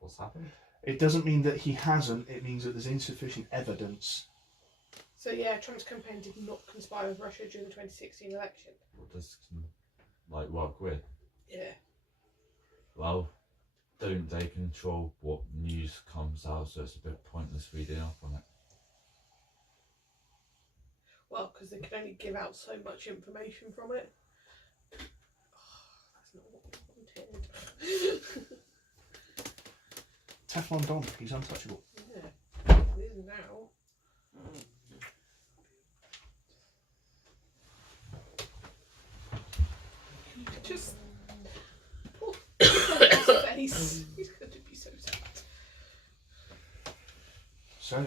What's happened? It doesn't mean that he hasn't, it means that there's insufficient evidence. So yeah, Trump's campaign did not conspire with Russia during the 2016 election. What does work with? Yeah. Well, don't they control what news comes out, so it's a bit pointless reading up on it. Well, because they can only give out so much information from it. Oh, that's not what we wanted. Teflon Don, he's untouchable. Yeah. It is now. Just poor his face. He's going to be so sad. So,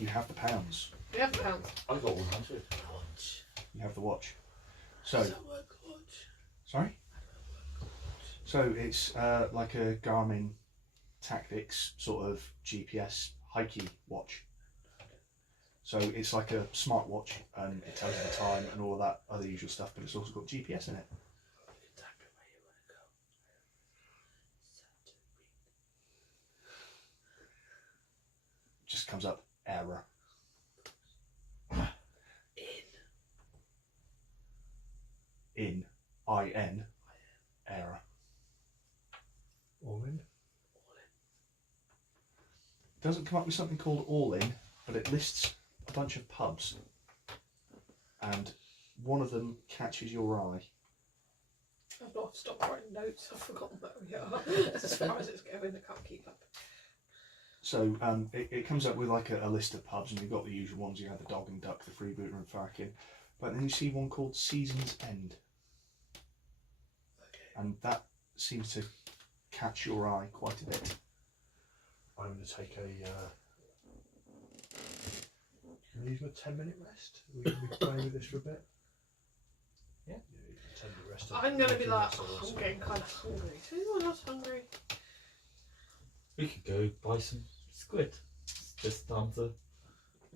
you have the pounds, We have pounds. I got 100. Watch. you have the watch. So, Does that work, watch? sorry? So, it's like a Garmin Tactics sort of GPS hikey watch. So, it's like a smartwatch and it tells you the time and all of that other usual stuff, but it's also got GPS in it. Exactly where you want to go. Just comes up error. In IN error. All in. Doesn't come up with something called all in, but it lists a bunch of pubs, and one of them catches your eye. I've not stopped writing notes. I've forgotten where we are. That's as far as it's going. I can't keep up. So it comes up with like a list of pubs, and you've got the usual ones. You have the Dog and Duck, the Freebooter and Farkin, but then you see one called Season's End, and that seems to catch your eye quite a bit. I'm going to take a. Can we use a 10-minute rest? We can be playing with this for a bit. Yeah. You can 10-minute rest. I'm going to be 15 like, minutes or I'm so. getting kind of hungry. Is anyone else hungry? We could go buy some squid. It's just time to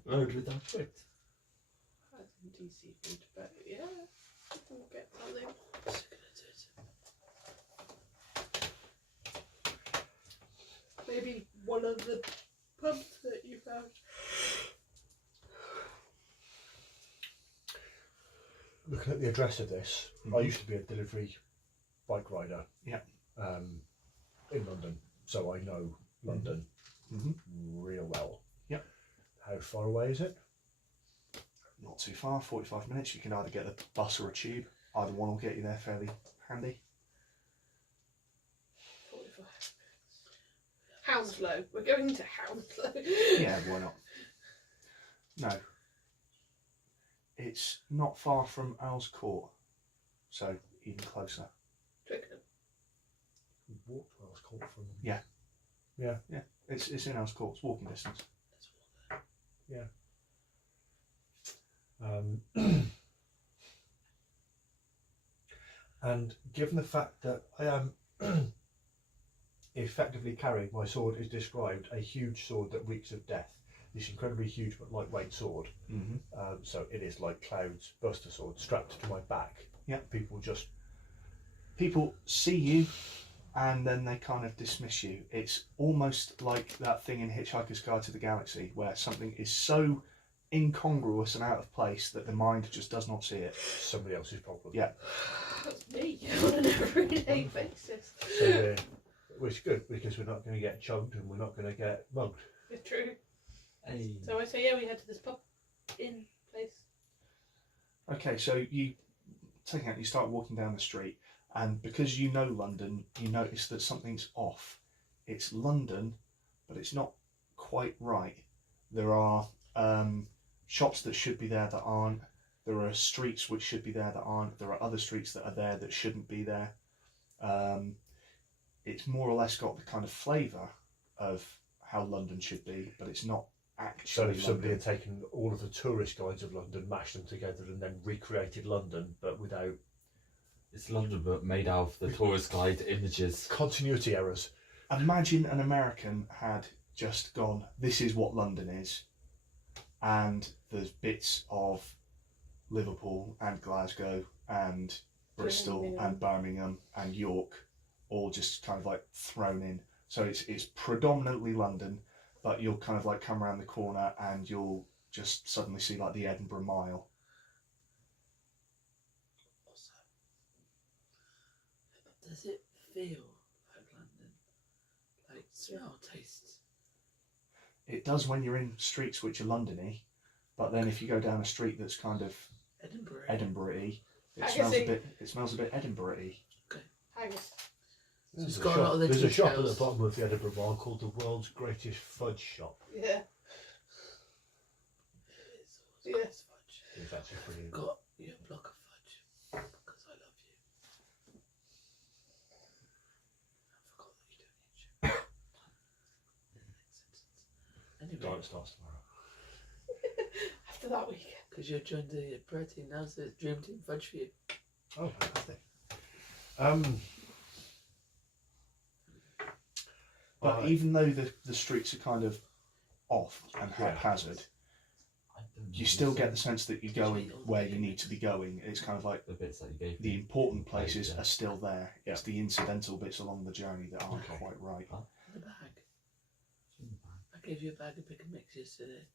load with that squid. I didn't do seafood, but yeah, we'll get something. What's it gonna do? Maybe one of the pubs that you found. Looking at the address of this, I used to be a delivery bike rider. Yeah. In London, so I know London real well. Yep. How far away is it? Not too far, 45 minutes. You can either get the bus or a tube. Either one will get you there fairly handy. 45 minutes. Hounslow. We're going to Hounslow. Yeah, why not? No. It's not far from Owl's Court, so even closer. Twickenham. Walk to Wells Court from. Yeah. Yeah. Yeah, it's in Owl's Court. It's walking distance. Yeah. And given the fact that I am effectively carrying, my sword is described, a huge sword that reeks of death. This incredibly huge but lightweight sword. Mm-hmm. So it is like Cloud's Buster sword strapped to my back. Yeah. People People see you, and then they kind of dismiss you. It's almost like that thing in Hitchhiker's Guide to the Galaxy, where something is so incongruous and out of place that the mind just does not see it. somebody else's problem. Yeah. That's me on an everyday basis. So which is good because we're not going to get chugged and we're not going to get mugged. It's true. Hey. So I say, yeah, we head to this pub in place. Okay, so you take out, you start walking down the street, and because you know London, you notice that something's off. It's London, but it's not quite right. There are shops that should be there that aren't. There are streets which should be there that aren't. There are other streets that are there that shouldn't be there. It's more or less got the kind of flavour of how London should be, but it's not actually So if somebody London. had taken all of the tourist guides of London, mashed them together, and then recreated London, but without It's London, but made out of the tourist guide images. continuity errors. Imagine an American had just gone, this is what London is, and there's bits of Liverpool and Glasgow and Bristol and Birmingham and York all just kind of like thrown in. So it's predominantly London, but you'll kind of like come around the corner and you'll just suddenly see like the Edinburgh Mile. Also, does it feel like London? Like smell, taste? It does when you're in streets which are Londony, but then if you go down a street that's kind of Edinburgh. Edinburgh-y, it Haggis-y. smells a bit Edinburgh-y. Haggis. It's got a lot of the There's a shop at the details. bottom of the Edinburgh Mile called the World's Greatest Fudge Shop. Yeah. Yes. Fudge. It's actually brilliant. Got you a block of fudge because I love you. I forgot that you don't eat sugar. In the next sentence. Anyway, Diet starts tomorrow. After that weekend. because you joined the prayer team now, so it's Dream Team Fudge for you. Oh, fantastic. But even though the streets are kind of off and Yeah. haphazard, I don't know, you still get the sense that you're going where you need to be going. It's kind of like the bits that you gave the me. important places are still there. Yeah. It's the incidental bits along the journey that aren't Okay. quite right. In the bag. I gave you a bag of pick and mix yesterday.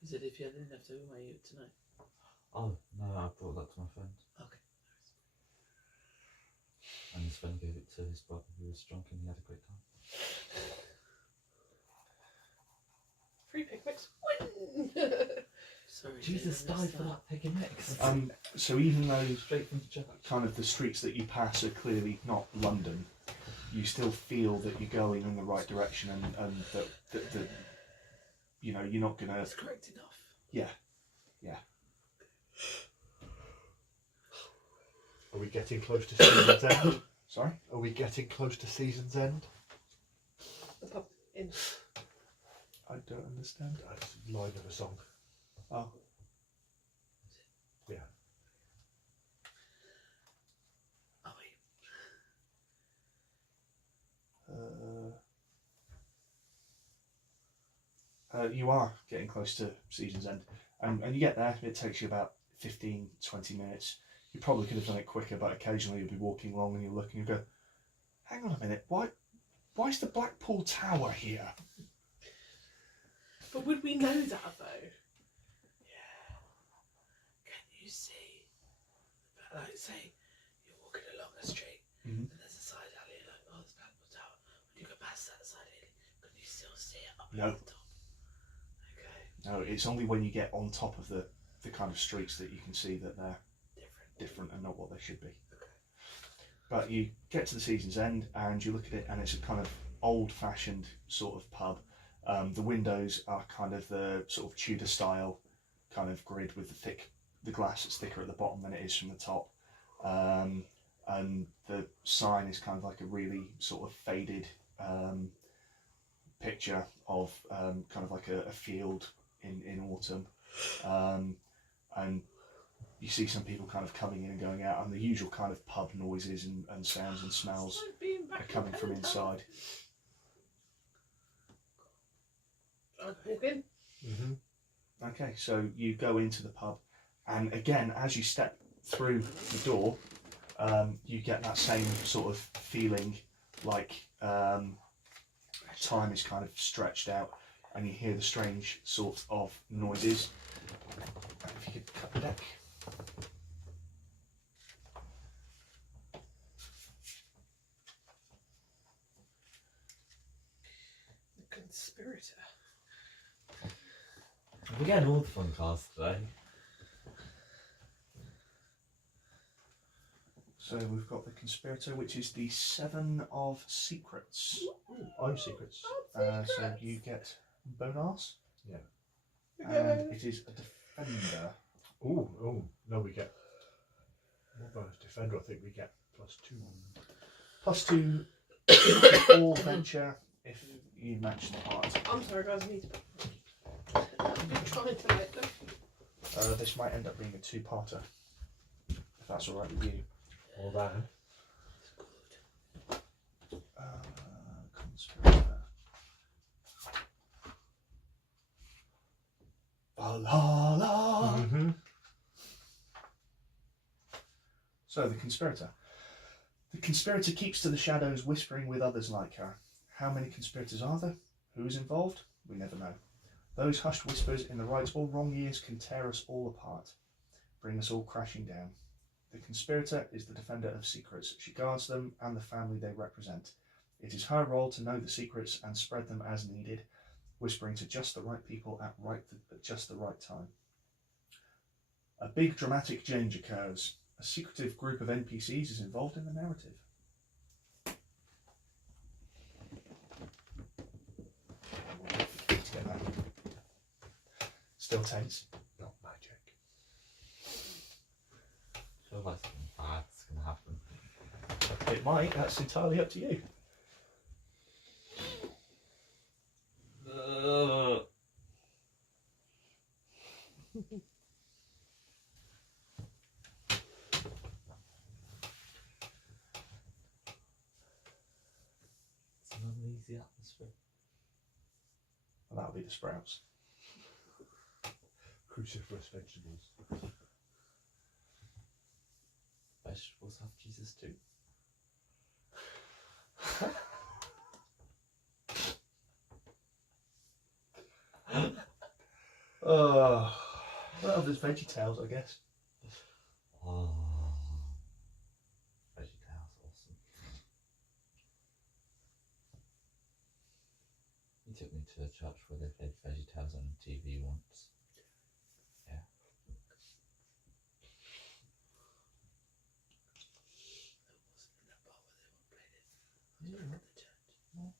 He said if you had any left over, might eat it tonight. Oh no, I brought that to my friend, Okay. and his friend gave it to his brother who was drunk, and he had a great time. Free picnics. Sorry. Jesus Jane, I died missed for that pick and mix. So even though Straight from the church. kind of the streets that you pass are clearly not London, you still feel that you're going in the right direction, and that you know, you're not gonna. That's correct enough. Are we getting close to season's end? Sorry. Are we getting close to season's end? The pub in. I don't understand. That's the line of a song. Oh. Yeah. Are we? You are getting close to season's end, and you get there. It takes you about 15, 20 minutes. You probably could have done it quicker, but occasionally you'll be walking along and you're looking and go, hang on a minute, why's the Blackpool Tower here? But would we know that though? Yeah. Can you see? But like, say you're walking along a street Mhm. and there's a side alley, and like, oh, there's Blackpool Tower. When you go past that side alley, can you still see it up No. at the top? Okay. No, it's only when you get on top of the kind of streets that you can see that they're different and not what they should be. Okay. But you get to the season's end and you look at it, and it's a kind of old-fashioned sort of pub. The windows are kind of the sort of Tudor style kind of grid with the glass that's thicker at the bottom than it is from the top. And the sign is kind of like a really sort of faded picture of kind of like a field in autumn. And you see some people kind of coming in and going out, and the usual kind of pub noises and sounds and smells It's like being back are in coming from Penn Town. inside. I'd walk in. Mm-hmm. Okay, so you go into the pub, and again, as you step through the door, you get that same sort of feeling like time is kind of stretched out, and you hear the strange sort of noises. If you could cut the deck. The conspirator. We're getting all the fun cards today. So we've got the conspirator, which is the 7 of secrets. I'm secrets. So you get bonus. Yeah. And it is a defender. Oh, no, we get. What bonus defender? I think we get +2. +2 all venture if you match the heart. I'm sorry, guys. I need to. I've been trying to let them. This might end up being a 2-parter, if that's all right with you. Or that. Conspirator. Valhalla. Mm-hmm. So the conspirator. The conspirator keeps to the shadows, whispering with others like her. How many conspirators are there? Who is involved? We never know. Those hushed whispers in the right or wrong years can tear us all apart, bring us all crashing down. The conspirator is the defender of secrets. She guards them and the family they represent. It is her role to know the secrets and spread them as needed, whispering to just the right people at just the right time. A big dramatic change occurs. A secretive group of NPCs is involved in the narrative. Get that. Still tense. Not magic. I feel like something bad's gonna happen. It might, that's entirely up to you. It's an uneasy atmosphere. And that'll be the sprouts. Cruciferous vegetables. Vegetables have Jesus too. Well, there's VeggieTales, I guess. Oh, VeggieTales, awesome. He took me to a church where they played VeggieTales on TV once. Yeah. It wasn't in that part where they were playing it. I was back at the church. No.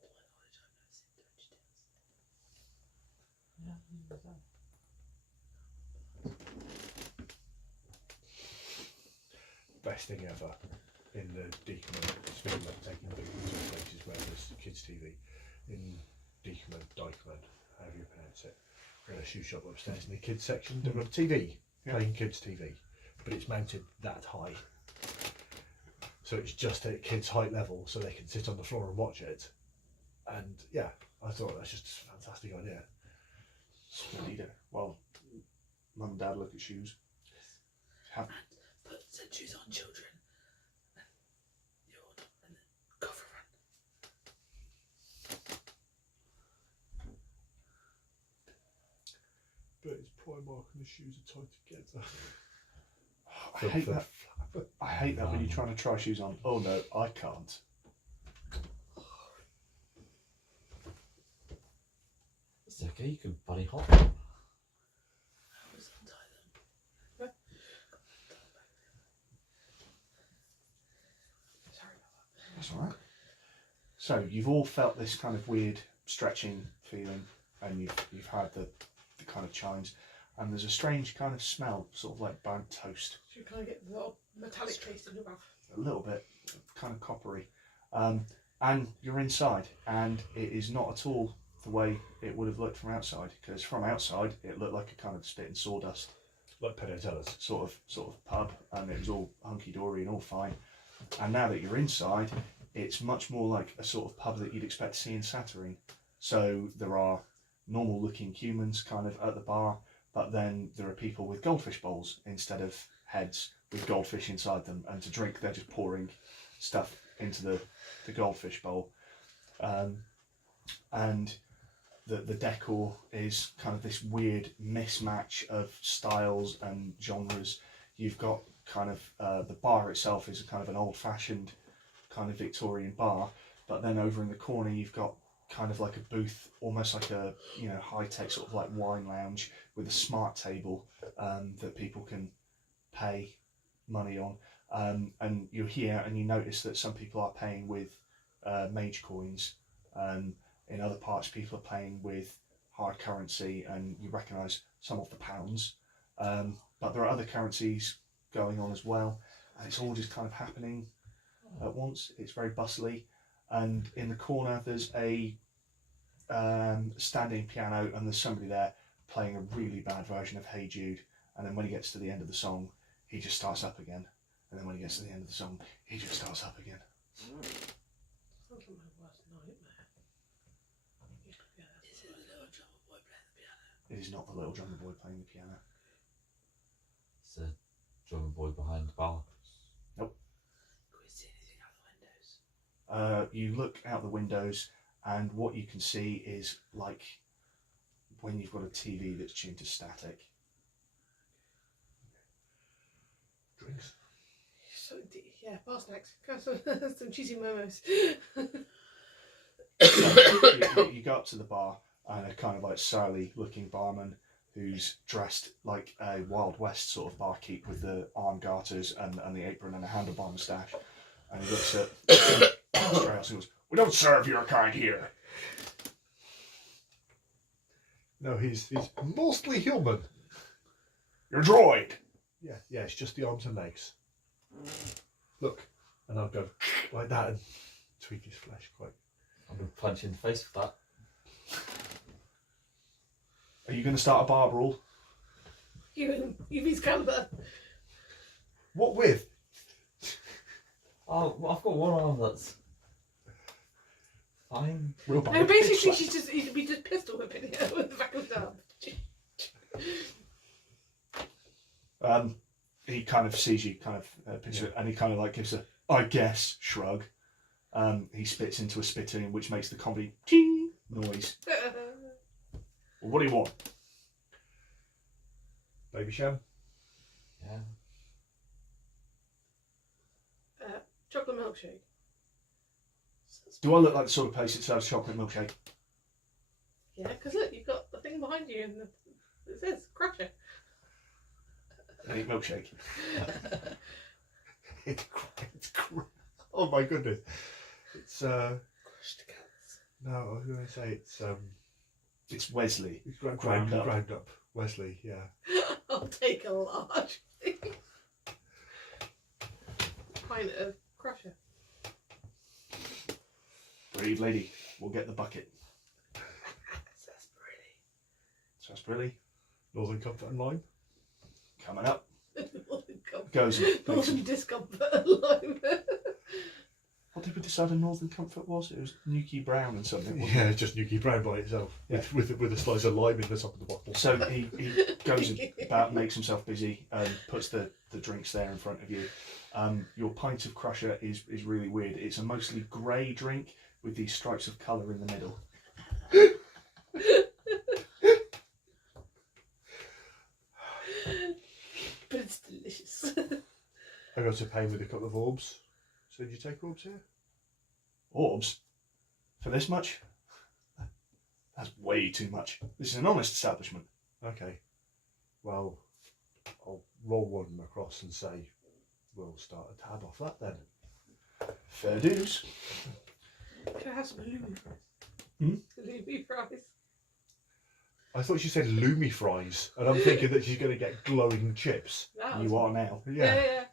To my knowledge, I've never seen VeggieTales. Yeah, he was there. Best thing ever in the Deaconman, speaking of taking people to places where there's kids' TV, in Deaconman, however you pronounce it, we're in a shoe shop upstairs in the kids' section, they've got a TV, playing kids' TV, but it's mounted that high. So it's just at kids' height level, so they can sit on the floor and watch it. And yeah, I thought that's just a fantastic idea. Splendid. Well, Mum and Dad look at shoes. Have Put some shoes on children. And you order and then go for a run. But it's Primark and the shoes are tied together. I hate that. I hate that when you're trying to try shoes on. Oh no, I can't. It's okay, you can bunny hop. I always untie them. Sorry about that. That's all right. So you've all felt this kind of weird stretching feeling, and you've had the kind of chimes, and there's a strange kind of smell, sort of like burnt toast. Should we kind of get the old metallic taste in your mouth? A little bit, kind of coppery. And you're inside, and it is not at all the way it would have looked from outside, because from outside it looked like a kind of spit and sawdust Like Pedotellus. sort of pub, and it was all hunky dory and all fine. And now that you're inside, it's much more like a sort of pub that you'd expect to see in Saturnine. So there are normal looking humans kind of at the bar, but then there are people with goldfish bowls instead of heads with goldfish inside them, and to drink they're just pouring stuff into the goldfish bowl. And the decor is kind of this weird mismatch of styles and genres. You've got kind of the bar itself is a kind of an old-fashioned kind of Victorian bar, but then over in the corner you've got kind of like a booth, almost like a high-tech sort of like wine lounge with a smart table that people can pay money on. And you're here and you notice that some people are paying with mage coins. In other parts, people are paying with hard currency, and you recognise some of the pounds. But there are other currencies going on as well, and it's all just kind of happening at once. It's very bustly, and in the corner there's a standing piano, and there's somebody there playing a really bad version of Hey Jude. And then when he gets to the end of the song, he just starts up again. And then when he gets to the end of the song, he just starts up again. Sounds like my worst nightmare. Yeah, Is it the little drummer boy playing the piano? It is not the little drummer boy playing the piano. It's a drummer boy behind the bar. Can we see anything out the windows? You look out the windows, and what you can see is like when you've got a TV that's tuned to static. Drinks. So, yeah, bar snacks. Got some cheesy momos. You go up to the bar, and a kind of like surly looking barman who's dressed like a Wild West sort of barkeep with the arm garters and the apron and a handlebar moustache. And he looks at Strauss and goes, "We don't serve your kind here." No, he's mostly human. You're a droid. Yeah, it's just the arms and legs. Look, and I'll go like that and tweak his flesh quite. I'm going to punch you in the face for that. Are you going to start a bar brawl? You mean Camber. What with? Oh, well, I've got one arm that's fine. We'll buy No, a basically bitch he'd be just pistol whipping her with the back of his arm. He kind of sees you, kind of picture it, and he kind of like gives a "I guess" shrug. He spits into a spittoon, which makes the comedy ting noise. Well, what do you want? Baby Sham? Yeah. Chocolate milkshake. Do I look like the sort of place that sells chocolate milkshake? Yeah, because look, you've got the thing behind you, and it says Crusher. I eat milkshake. It's oh my goodness. It's Crushed cats. no, I was going to say It's Wesley. it's Ground ground up. up. Wesley, yeah. I'll take a large pint of Crusher. Brave lady. We'll get the bucket. Sarsaparilla. Northern Comfort and Lime. Coming up. Northern comfort. Goes and makes Northern some- discomfort alone. What did we decide a Northern Comfort was? It was Nuki Brown and something, wasn't Yeah, just Nuki Brown by itself. Yeah. With a slice of lime in the top of the bottle. it? So he goes about, makes himself busy, and puts the drinks there in front of you. Your pint of Crusher is really weird. It's a mostly grey drink with these stripes of colour in the middle. But it's delicious. I got to pay with a couple of orbs. So did you take orbs here? Orbs? For this much? That's way too much. This is an honest establishment. Okay. Well, I'll roll one across and say we'll start a tab off that then. Fair dues. Can I have some halloumi fries? Hmm? Halloumi fries. I thought she said loomy fries, and I'm thinking that she's going to get glowing chips. That You are now. Yeah.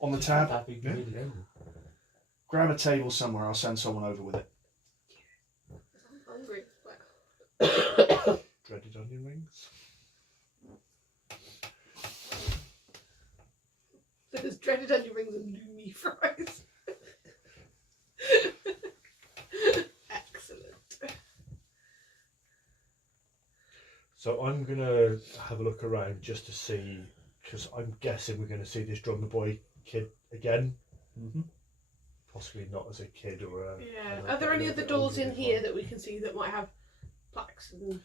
On the tab, That'd be Yeah. really cool. grab a table somewhere. I'll send someone over with it. I'm hungry. Wow. Dreaded onion rings. There's dreaded onion rings and halloumi fries. So I'm gonna have a look around just to see, because I'm guessing we're going to see this drummer boy kid again. Mm-hmm. Possibly not as a kid or a. Yeah. a Are there a any little other bit doors older in as here well. that we can see that might have plaques and?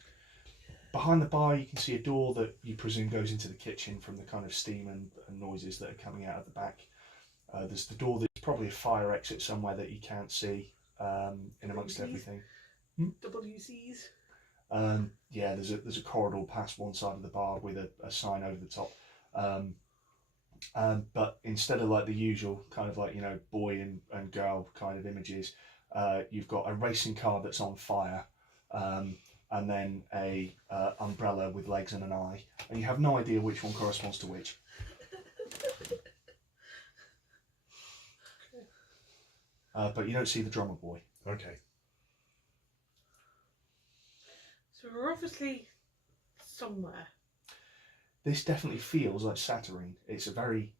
Behind the bar, you can see a door that you presume goes into the kitchen from the kind of steam and noises that are coming out of the back. There's the door that's probably a fire exit somewhere that you can't see in amongst WCs? everything. WCs. Yeah, there's a corridor past one side of the bar with a sign over the top. But instead of like the usual kind of like, you know, boy and girl kind of images, you've got a racing car that's on fire, and then a umbrella with legs and an eye, and you have no idea which one corresponds to which. But you don't see the drummer boy. Okay. So we're obviously somewhere. This definitely feels like Saturnine. It's a very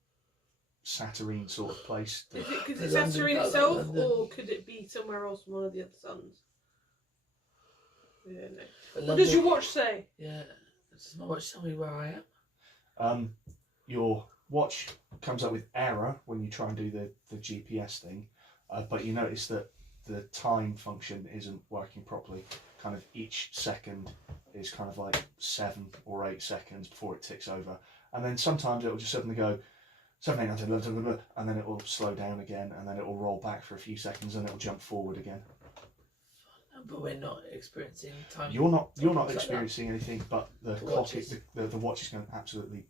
Saturnine sort of place. Is it because The it's London Saturn felt like itself, London. or could it be somewhere else, one of the other suns? Yeah, no. But What does London- your watch say? Yeah. Does my watch tell me where I am? Your watch comes up with error when you try and do the GPS thing, but you notice that the time function isn't working properly. Kind of each second is kind of like 7 or 8 seconds before it ticks over, and then sometimes it will just suddenly go 7, 8, 9, 10, 11, 12, blah, blah, and then it will slow down again, and then it will roll back for a few seconds, and it will jump forward again. But we're not experiencing time. You're not Like that. experiencing anything, but the The clock, watches. the watch is going absolutely.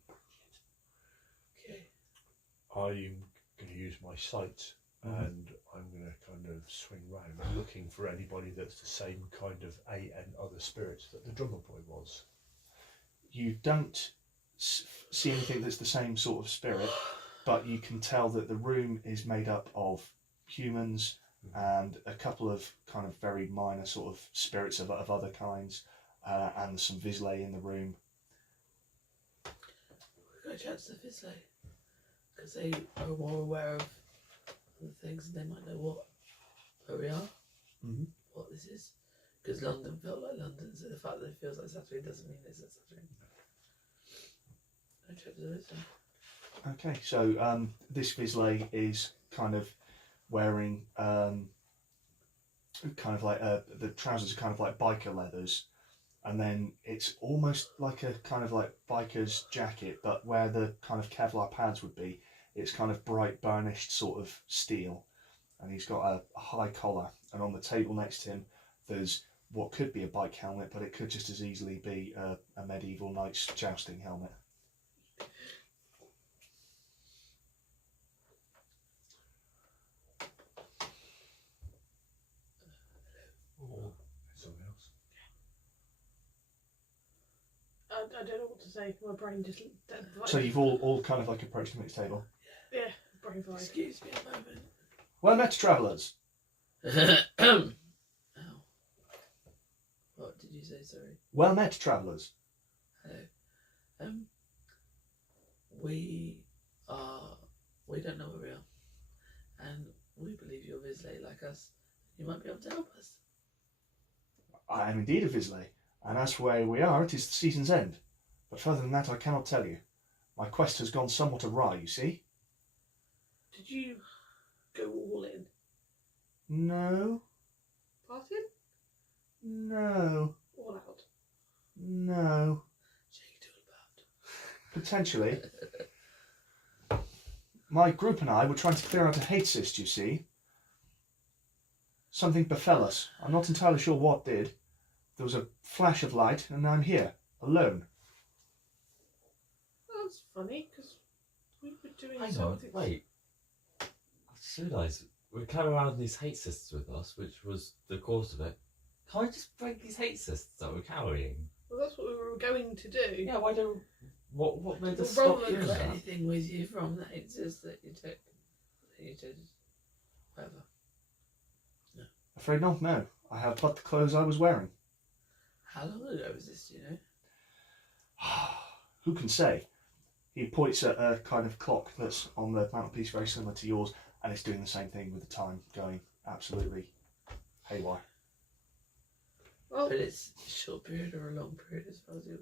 Okay. I'm going to use my sight and I'm going to kind of swing round looking for anybody that's the same kind of and other spirits that the drummer boy was. You don't see anything that's the same sort of spirit, but you can tell that the room is made up of humans and a couple of kind of very minor sort of spirits of other kinds, and some Vizsla in the room. We're going to chat to the Fizzley because they are more aware of the things and they might know where we are, what this is. Because London felt like London, so the fact that it feels like Saturday doesn't mean it's Saturday. No chat to the Fizzley. Okay, so this Vizsla is kind of wearing kind of like the trousers are kind of like biker leathers, and then it's almost like a kind of like biker's jacket, but where the kind of Kevlar pads would be, it's kind of bright burnished sort of steel, and he's got a high collar, and on the table next to him there's what could be a bike helmet, but it could just as easily be a medieval knight's jousting helmet. Or something else. I don't know what to say. My brain just. So you've all kind of like approached the mixed table. Yeah, brain fried. Excuse me a moment. Well met, travellers. Ow. What did you say? Sorry. Well met, travellers. Hello. We don't know where we are, and we believe you're Vizsla like us. You might be able to help us. I am indeed a Vizsla, and as for where we are, it is the season's end. But further than that, I cannot tell you. My quest has gone somewhat awry, you see. Did you go all in? No, Part in? no, All out? no. Shake to about. Potentially. My group and I were trying to clear out a hate cyst, you see. Something befell us. I'm not entirely sure what did. There was a flash of light, and now I'm here, alone. That's funny, because we were doing Hang on, something. wait. I just realised we're carrying around these hate cysts with us, which was the cause of it. Can't we just break these hate cysts that we're carrying? Well, that's what we were going to do. Yeah, why don't... What made us Well, stop roller doing Got that? anything with you from the haters that you took? That you did? Whatever. Afraid not, no. I have but the clothes I was wearing. How long ago was this, do you know? Who can say? He points at a kind of clock that's on the mantelpiece, very similar to yours, and it's doing the same thing with the time going absolutely haywire. Well, But it's a short period or a long period as far as you're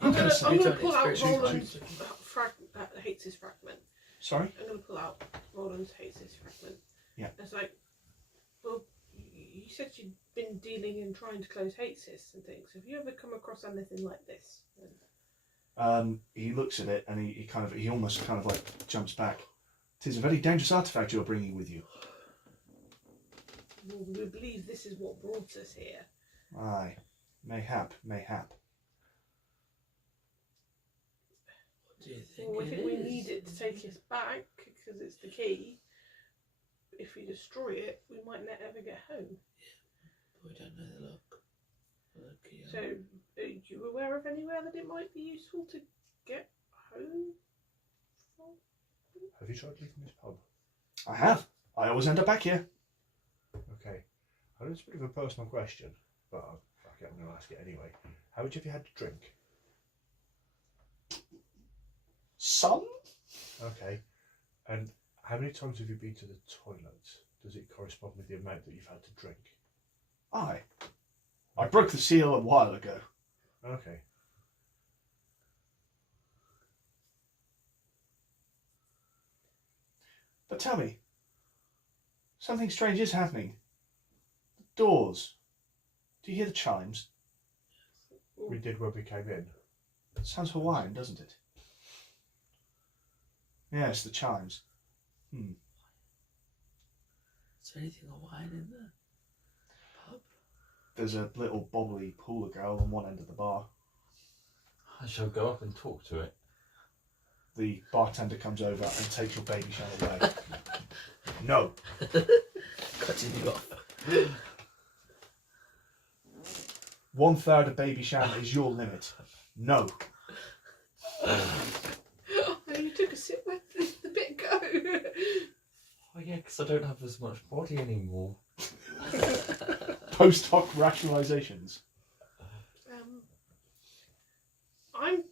I'm gonna Personally, pull out don't Roland's experience hates his fragment. Sorry? I'm gonna pull out Roland's hates his fragment. Yeah. It's like, well, you said you'd been dealing and trying to close Hatesis and things. Have you ever come across anything like this? He looks at it and he almost kind of like jumps back. "'Tis a very dangerous artifact you're bringing with you." Well, we believe this is what brought us here. Aye, mayhap. What do you think? Well, I it think we is? need it to take us back because it's the key. If we destroy it, we might not ever get home. But we don't know the lock. Or the key. So, are you aware of anywhere that it might be useful to get home from? Have you tried leaving this pub? I have. I always end up back here. Okay. I know it's a bit of a personal question, but fuck it, I'm going to ask it anyway. How much have you had to drink? Some? Okay. And how many times have you been to the toilet? Does it correspond with the amount that you've had to drink? Aye. I broke the seal a while ago. Okay. But tell me, something strange is happening. The doors. Do you hear the chimes? We did when we came in. It sounds Hawaiian, doesn't it? Yes, the chimes. Is there anything Hawaiian in the pub? There's a little bobbly hula girl on one end of the bar. I shall go up and talk to it. The bartender comes over and takes your baby shell away. No. Cutting you off. 1/3 of baby sham is your limit. No. Oh, you took a sip with the bit go. Oh yeah, because I don't have as much body anymore. Post hoc rationalizations. I'm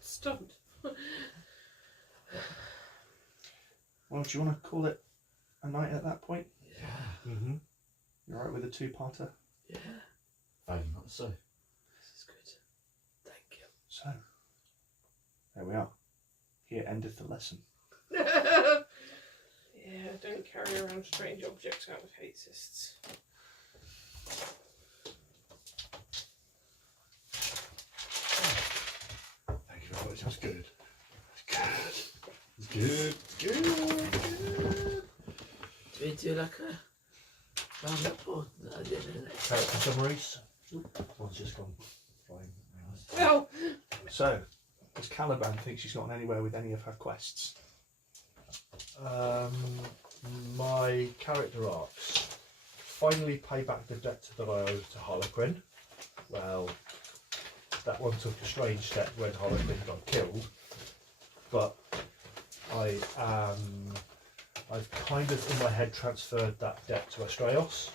stunned. Well, do you want to call it a night at that point? Yeah. Mm-hmm. You alright with a two-parter? Yeah. Very much so. This is good. Thank you. So, there we are. Here endeth the lesson. Yeah, don't carry around strange objects out of Hatesis. Thank you very much. That's good. That's good. Good. Do we do like a roundup or I didn't know. Character summaries. One's just gone flying. Well, So, does Caliban think she's gotten anywhere with any of her quests? My character arcs. Finally pay back the debt that I owe to Harlequin. Well, that one took a strange step when Harlequin got killed. But I've kind of in my head transferred that debt to Astraeos,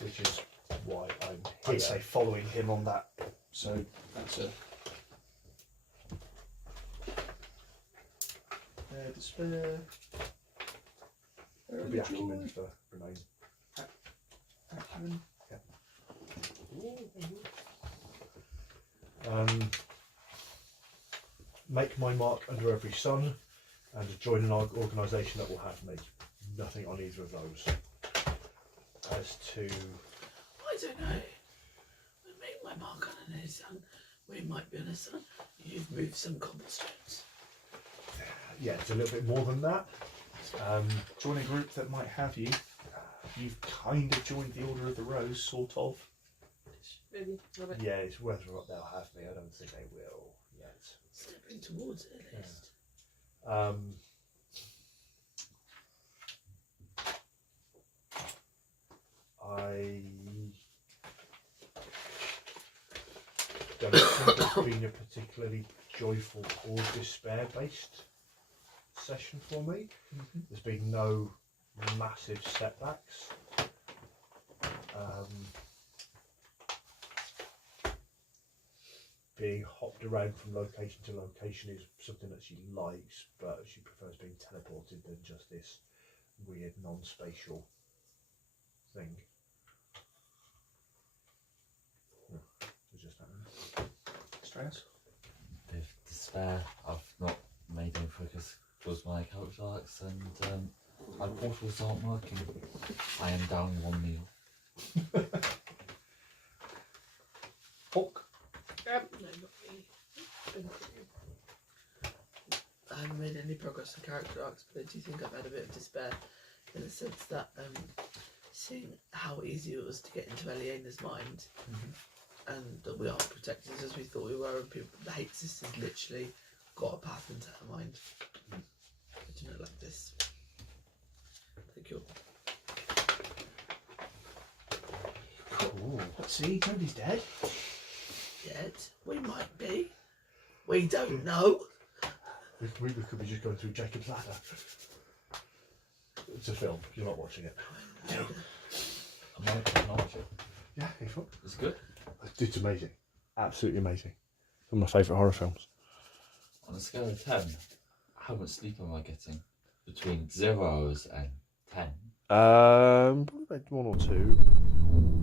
which is why I'm here. I'd say following him on that. So, that's a... despair. It'll be acumen for remain. Acumen. Make my mark under every sun, and join an organisation that will have me. Nothing on either of those. As to I don't know. We make my mark on a sun. We might be on a sun. You've moved some cobblestones. yeah, it's a little bit more than that. Join a group that might have you. You've kind of joined the Order of the Rose, sort of. maybe. Yeah, it's whether or not they'll have me. I don't think they will yet. Stepping towards it at least. I don't think it's been a particularly joyful or despair-based session for me. There's been no massive setbacks. Being hopped around from location to location is something that she likes, but she prefers being teleported than just this weird non-spatial thing. No, it's just happening. Stress. With despair, I've not made any focus towards my character arcs, and my portals aren't working. I am down one meal. Hawk. No, not really. Been pretty- I haven't made any progress on character arcs, but I do think I've had a bit of despair in the sense that seeing how easy it was to get into Eliena's mind, and that we aren't protected as we thought we were, and people, the hate sisters literally got a path into her mind. I do not like this. Thank you. Cool. Let's see, nobody's dead. Yet we might be. We don't know. We could be just going through Jacob's Ladder. It's a film. You're not watching it. I'm not watch it. Yeah, it's fun. It's good. It's amazing. Absolutely amazing. One of my favourite horror films. On a scale of 10, how much sleep am I getting? Between 0 hours and 10. Probably about 1 or 2.